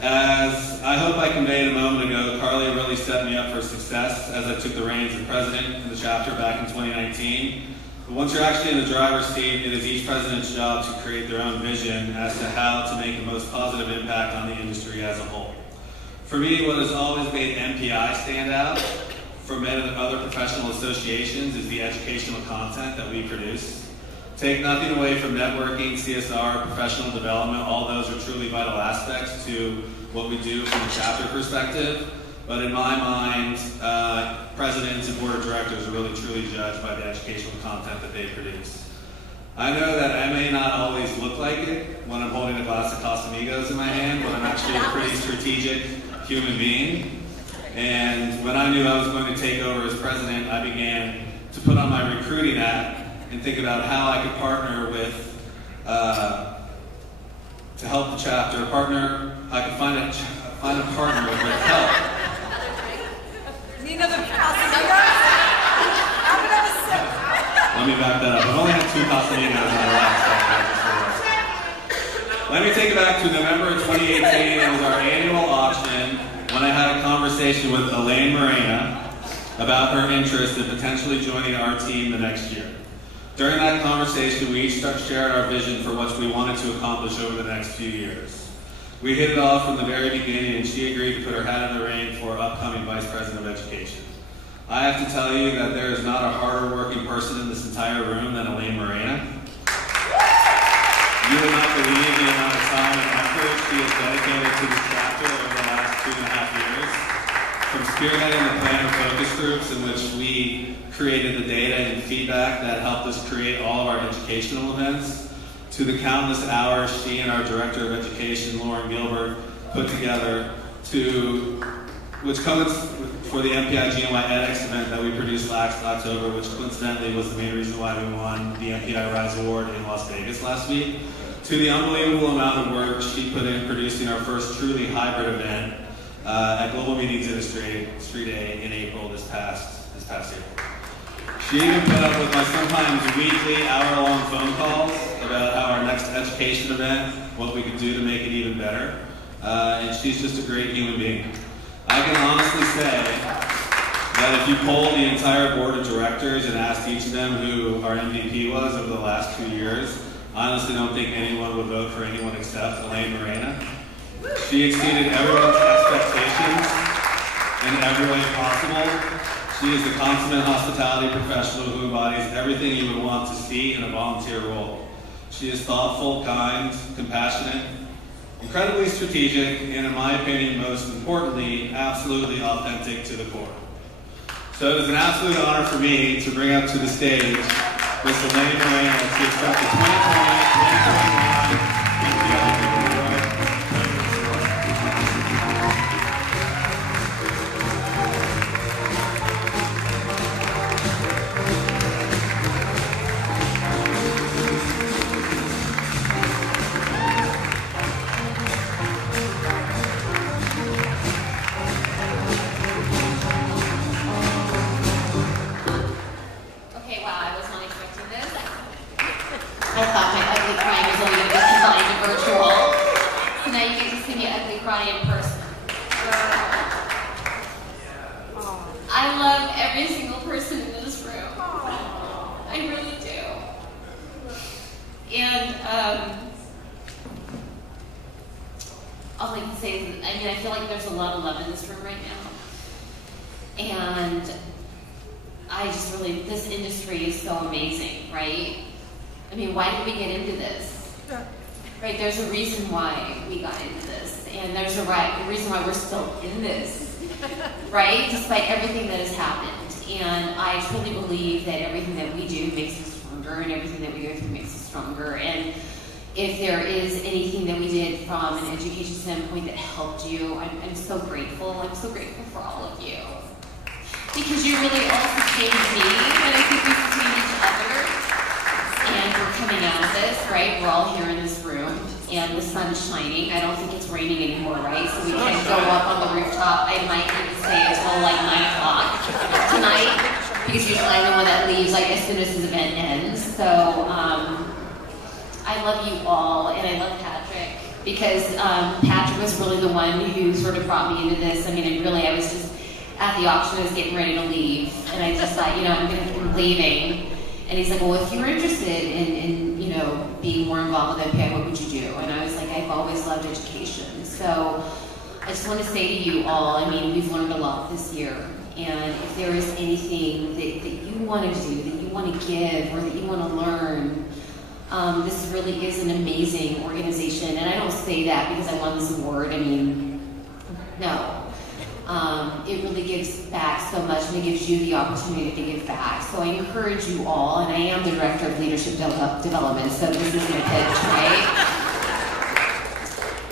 As I hope I conveyed a moment ago, Carly really set me up for success as I took the reins as president in the chapter back in 2019. But once you're actually in the driver's seat, it is each president's job to create their own vision as to how to make the most positive impact on the industry as a whole. For me, what has always made MPI stand out from other professional associations is the educational content that we produce. Take nothing away from networking, CSR, professional development. All those are truly vital aspects to what we do from a chapter perspective. But in my mind, presidents and board of directors are really truly judged by the educational content that they produce. I know that I may not always look like it when I'm holding a glass of Casamigos in my hand, but I'm actually a pretty strategic human being. And when I knew I was going to take over as president, I began to put on my recruiting hat and think about how I could partner with, to help the chapter, I could find a partner with help. Need another Casamigos? Have another sip. Let me back that up. I've only had 2 Casamigos in my last. Let me take it back to November of 2018. It was our annual auction when I had a conversation with Elaine Morena about her interest in potentially joining our team the next year. During that conversation, we each shared our vision for what we wanted to accomplish over the next few years. We hit it off from the very beginning, and she agreed to put her hat in the ring for upcoming Vice President of Education. I have to tell you that there is not a harder working person in this entire room than Elaine Morena. You would not believe the amount of time and effort she has dedicated to this chapter over the last 2.5 years. From spearheading the planner focus groups in which we created the data and feedback that helped us create all of our educational events, to the countless hours she and our Director of Education, Gilbert, put together which comes for the MPI GNY edX event that we produced last October, which coincidentally was the main reason why we won the MPI Rise Award in Las Vegas last week, to the unbelievable amount of work she put in producing our first truly hybrid event at Global Meetings Industry Day in April this past April. She even put up with my sometimes weekly, hour-long phone calls about how our next education event, what we could do to make it even better. And she's just a great human being. I can honestly say that if you polled the entire board of directors and asked each of them who our MVP was over the last 2 years, I honestly don't think anyone would vote for anyone except Elaine Morena. She exceeded everyone's expectations in every way possible. She is the consummate hospitality professional who embodies everything you would want to see in a volunteer role. She is thoughtful, kind, compassionate, incredibly strategic, and in my opinion, most importantly, absolutely authentic to the core. So it is an absolute honor for me to bring up to the stage Ms. Elaine Morena to accept the 2020-2021 MPI Award. I thought my ugly crying was only going to be confined to virtual. So now you get to see me ugly cry in person. I love every single person in this room. I really do. And all I can say is, I feel like there's a lot of love in this room right now. And I just really, this industry is so amazing, right? Why did we get into this? Right, there's a reason why we got into this, and there's a reason why we're still in this, right? Despite everything that has happened. And I truly believe that everything that we do makes us stronger, and everything that we go through makes us stronger. And if there is anything that we did from an education standpoint that helped you, I'm so grateful. I'm so grateful for all of you. Because you really all sustained me, and I think we sustained each other. And we're coming out of this, right? We're all here in this room, and the sun is shining. I don't think it's raining anymore, right? So we can go up on the rooftop. I might need to stay until like 9 o'clock tonight, because usually I'm the one that leaves like as soon as this event ends. So I love you all, and I love Patrick, because Patrick was really the one who sort of brought me into this. I was just at the auction, I was getting ready to leave, and I just thought, I'm leaving. And he's like, well, if you're interested in being more involved with MPI, what would you do? And I was like, I've always loved education. So I just want to say to you all, we've learned a lot this year. And if there is anything that you want to do, that you want to give, or that you want to learn, This really is an amazing organization, and I don't say that because I won this award. I mean, no. It really gives back so much, and it gives you the opportunity to give back. So I encourage you all, and I am the Director of Leadership Development, so this isn't a pitch, right?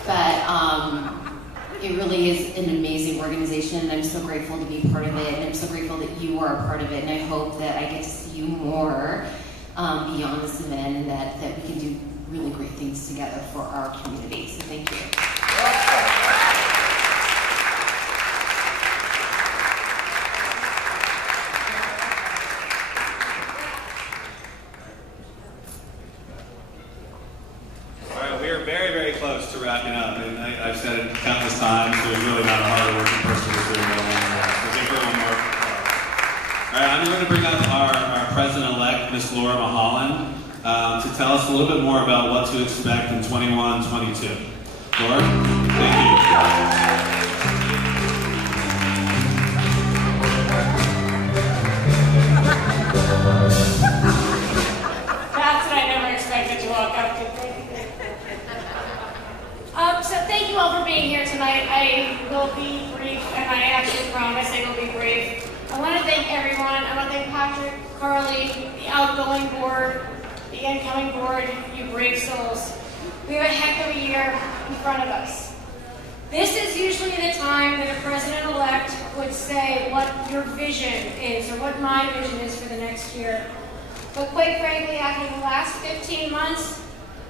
But it really is an amazing organization, and I'm so grateful to be part of it, and I'm so grateful that you are a part of it, and I hope that I get to see you more beyond this event, and that we can do really great things together for our community. So thank you. To wrapping up, and I've said it countless times, there's really not a harder working person in this room than Elaine. So thank you one more. All right, I'm going to bring up our president-elect, Ms. Laura Mulholland, to tell us a little bit more about what to expect in 21-22. Laura, thank you. That's what I never expected to walk up to. So thank you all for being here tonight. I will be brief, and I actually promise I will be brief. I want to thank everyone. I want to thank Patrick, Carly, the outgoing board, the incoming board, you brave souls. We have a heck of a year in front of us. This is usually the time that a president-elect would say what your vision is, or what my vision is for the next year. But quite frankly, after the last 15 months,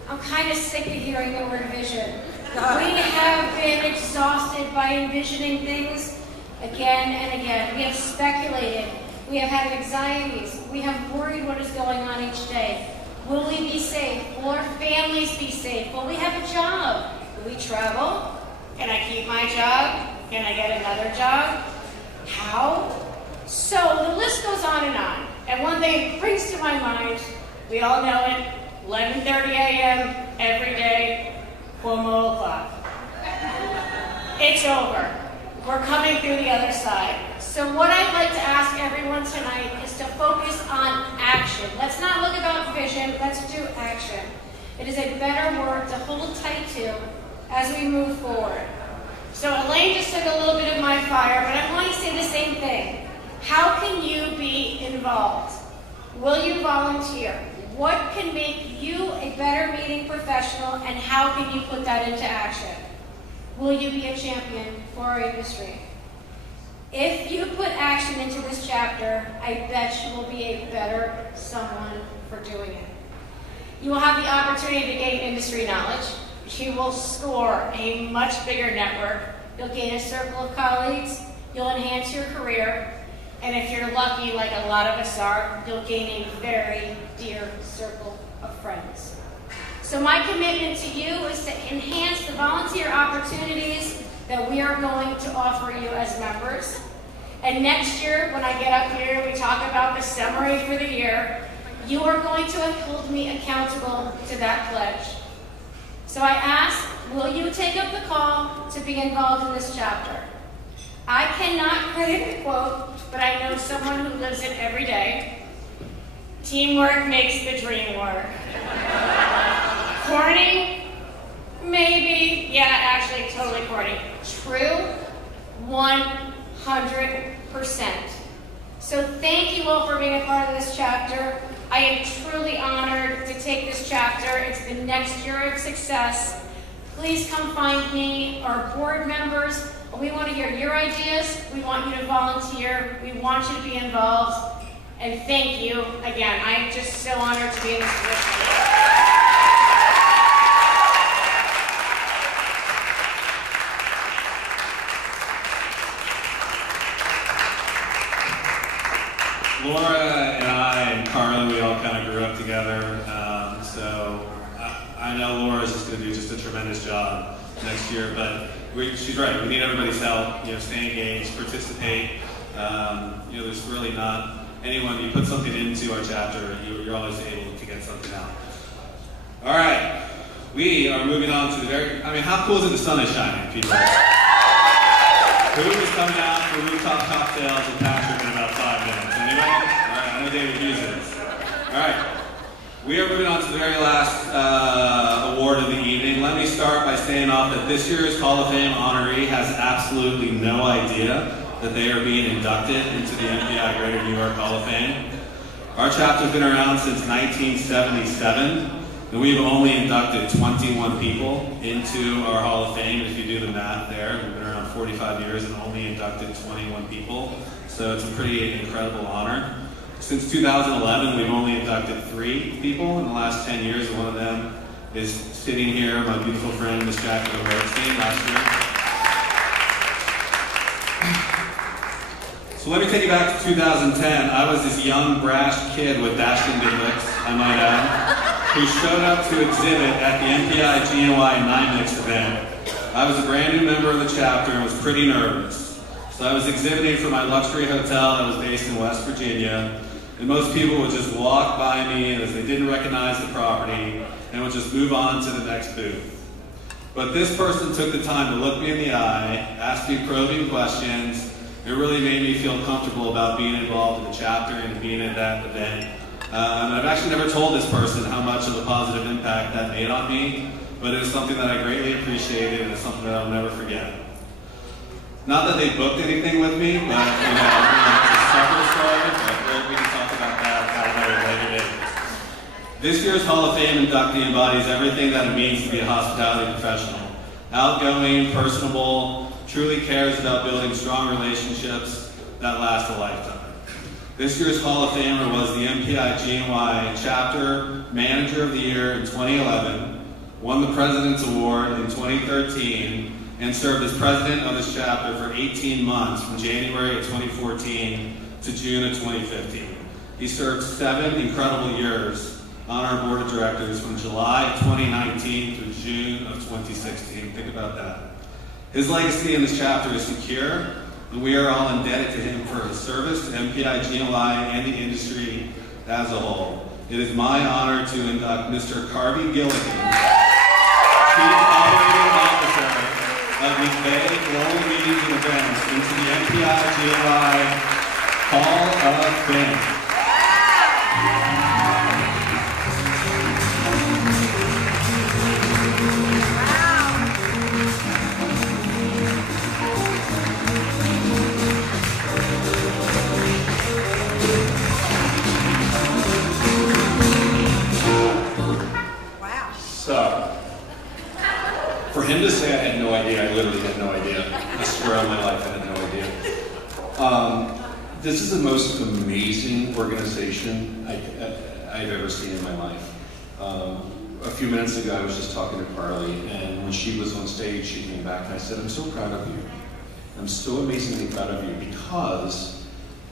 I'm kind of sick of hearing the word vision. We have been exhausted by envisioning things again and again. We have speculated. We have had anxieties. We have worried what is going on each day. Will we be safe? Will our families be safe? Will we have a job? Will we travel? Can I keep my job? Can I get another job? How? So the list goes on. And one thing brings to my mind, we all know it, 11:30 a.m. every day, Cuomo o'clock. It's over. We're coming through the other side. So what I'd like to ask everyone tonight is to focus on action. Let's not look about vision, let's do action. It is a better word to hold tight to as we move forward. So Elaine just took a little bit of my fire, but I want to say the same thing. How can you be involved? Will you volunteer? What can make you a better meeting professional, and how can you put that into action? Will you be a champion for our industry? If you put action into this chapter, I bet you will be a better someone for doing it. You will have the opportunity to gain industry knowledge. You will score a much bigger network. You'll gain a circle of colleagues. You'll enhance your career. And if you're lucky, like a lot of us are, you'll gain a very dear circle of friends. So my commitment to you is to enhance the volunteer opportunities that we are going to offer you as members. And next year, when I get up here, we talk about the summary for the year, you are going to hold me accountable to that pledge. So I ask, will you take up the call to be involved in this chapter? I cannot credit the quote, but I know someone who lives it every day. Teamwork makes the dream work. Corny? Maybe. Yeah, actually, totally corny. True? 100%. So thank you all for being a part of this chapter. I am truly honored to take this chapter into the next year of success. Please come find me, our board members. We want to hear your ideas. We want you to volunteer. We want you to be involved. And thank you again. I am just so honored to be in this position. Laura and I and Carly, we all kind of grew up together. So I know Laura's just going to do just a tremendous job next year. But she's right. We need everybody's help. Stay engaged, participate. There's really not anyone. You put something into our chapter, you're always able to get something out. All right, we are moving on to the very. I mean, how cool is it? The sun is shining, people. Who is coming out for rooftop cocktails with Patrick in about 5 minutes? Anybody? All right, I know David Hughes is. All right. We are moving on to the very last award of the evening. Let me start by saying off that this year's Hall of Fame honoree has absolutely no idea that they are being inducted into the MPI Greater New York Hall of Fame. Our chapter's been around since 1977, and we've only inducted 21 people into our Hall of Fame. If you do the math there, we've been around 45 years and only inducted 21 people. So it's a pretty incredible honor. Since 2011, we've only inducted 3 people in the last 10 years, and one of them is sitting here, my beautiful friend, Miss Jackie last year. So let me take you back to 2010. I was this young, brash kid with dashing good looks, I might add, who showed up to exhibit at the MPI GNY NYMIX event. I was a brand new member of the chapter and was pretty nervous. So I was exhibiting for my luxury hotel that was based in West Virginia. And most people would just walk by me as they didn't recognize the property and would just move on to the next booth. But this person took the time to look me in the eye, ask me probing questions. It really made me feel comfortable about being involved in the chapter and being at that event. And I've actually never told this person how much of a positive impact that made on me, but it was something that I greatly appreciated and it's something that I'll never forget. Not that they booked anything with me, but it's a separate story, but we can talk about that at another later date. This year's Hall of Fame inductee embodies everything that it means to be a hospitality professional. Outgoing, personable, truly cares about building strong relationships that last a lifetime. This year's Hall of Famer was the MPI GNY Chapter Manager of the Year in 2011, won the President's Award in 2013, and served as president of this chapter for 18 months from January of 2014 to June of 2015. He served 7 incredible years on our board of directors from July of 2019 through June of 2016. Think about that. His legacy in this chapter is secure, and we are all indebted to him for his service to MPI GNY and the industry as a whole. It is my honor to induct Mr. Carvie Giliken, Chief Operating Officer of the Bay Global Meetings and Events, into the MPI GNY Hall of Fame. So, for him to say I had no idea, I literally had no idea. I swear on my life I had no idea. This is the most amazing organization I've ever seen in my life. A few minutes ago I was just talking to Carly, and when she was on stage she came back and I said, I'm so proud of you. I'm so amazingly proud of you because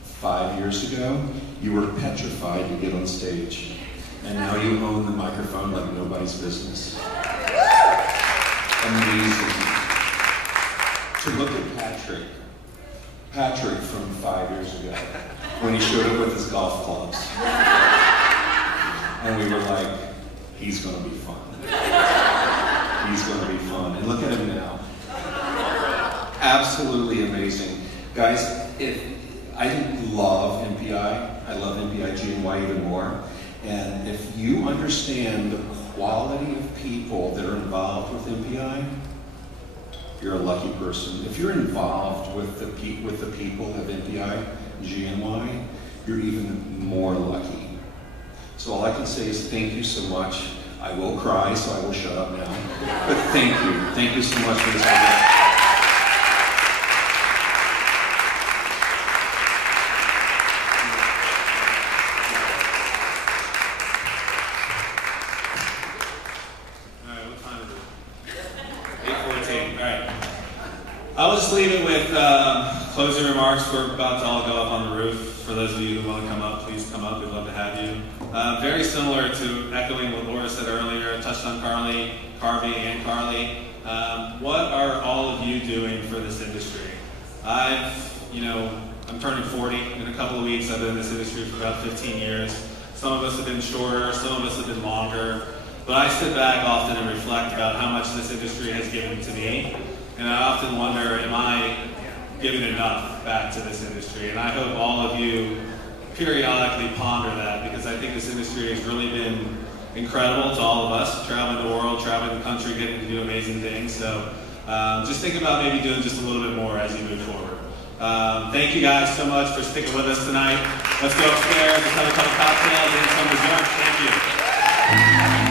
5 years ago you were petrified to get on stage. And now you own the microphone like nobody's business. Amazing. To look at Patrick from 5 years ago, when he showed up with his golf clubs. And we were like, he's gonna be fun. He's gonna be fun. And look at him now. Absolutely amazing. Guys, I love MPI. I love MPI GNY even more. And if you understand the quality of people that are involved with MPI, you're a lucky person. If you're involved with the people of MPI, GNY, you're even more lucky. So all I can say is thank you so much. I will cry, so I will shut up now. But thank you. Thank you so much for this event. I'll just leave it with closing remarks. We're about to all go up on the roof. For those of you who want to come up, please come up. We'd love to have you. Very similar to echoing what Laura said earlier, touched on Carvie and Carly. What are all of you doing for this industry? I'm turning 40 in a couple of weeks. I've been in this industry for about 15 years. Some of us have been shorter, some of us have been longer. But I sit back often and reflect about how much this industry has given to me. And I often wonder, am I giving enough back to this industry? And I hope all of you periodically ponder that, because I think this industry has really been incredible to all of us, traveling the world, traveling the country, getting to do amazing things. So just think about maybe doing just a little bit more as you move forward. Thank you guys so much for sticking with us tonight. Let's go upstairs and have a couple cocktails and some dessert. Thank you.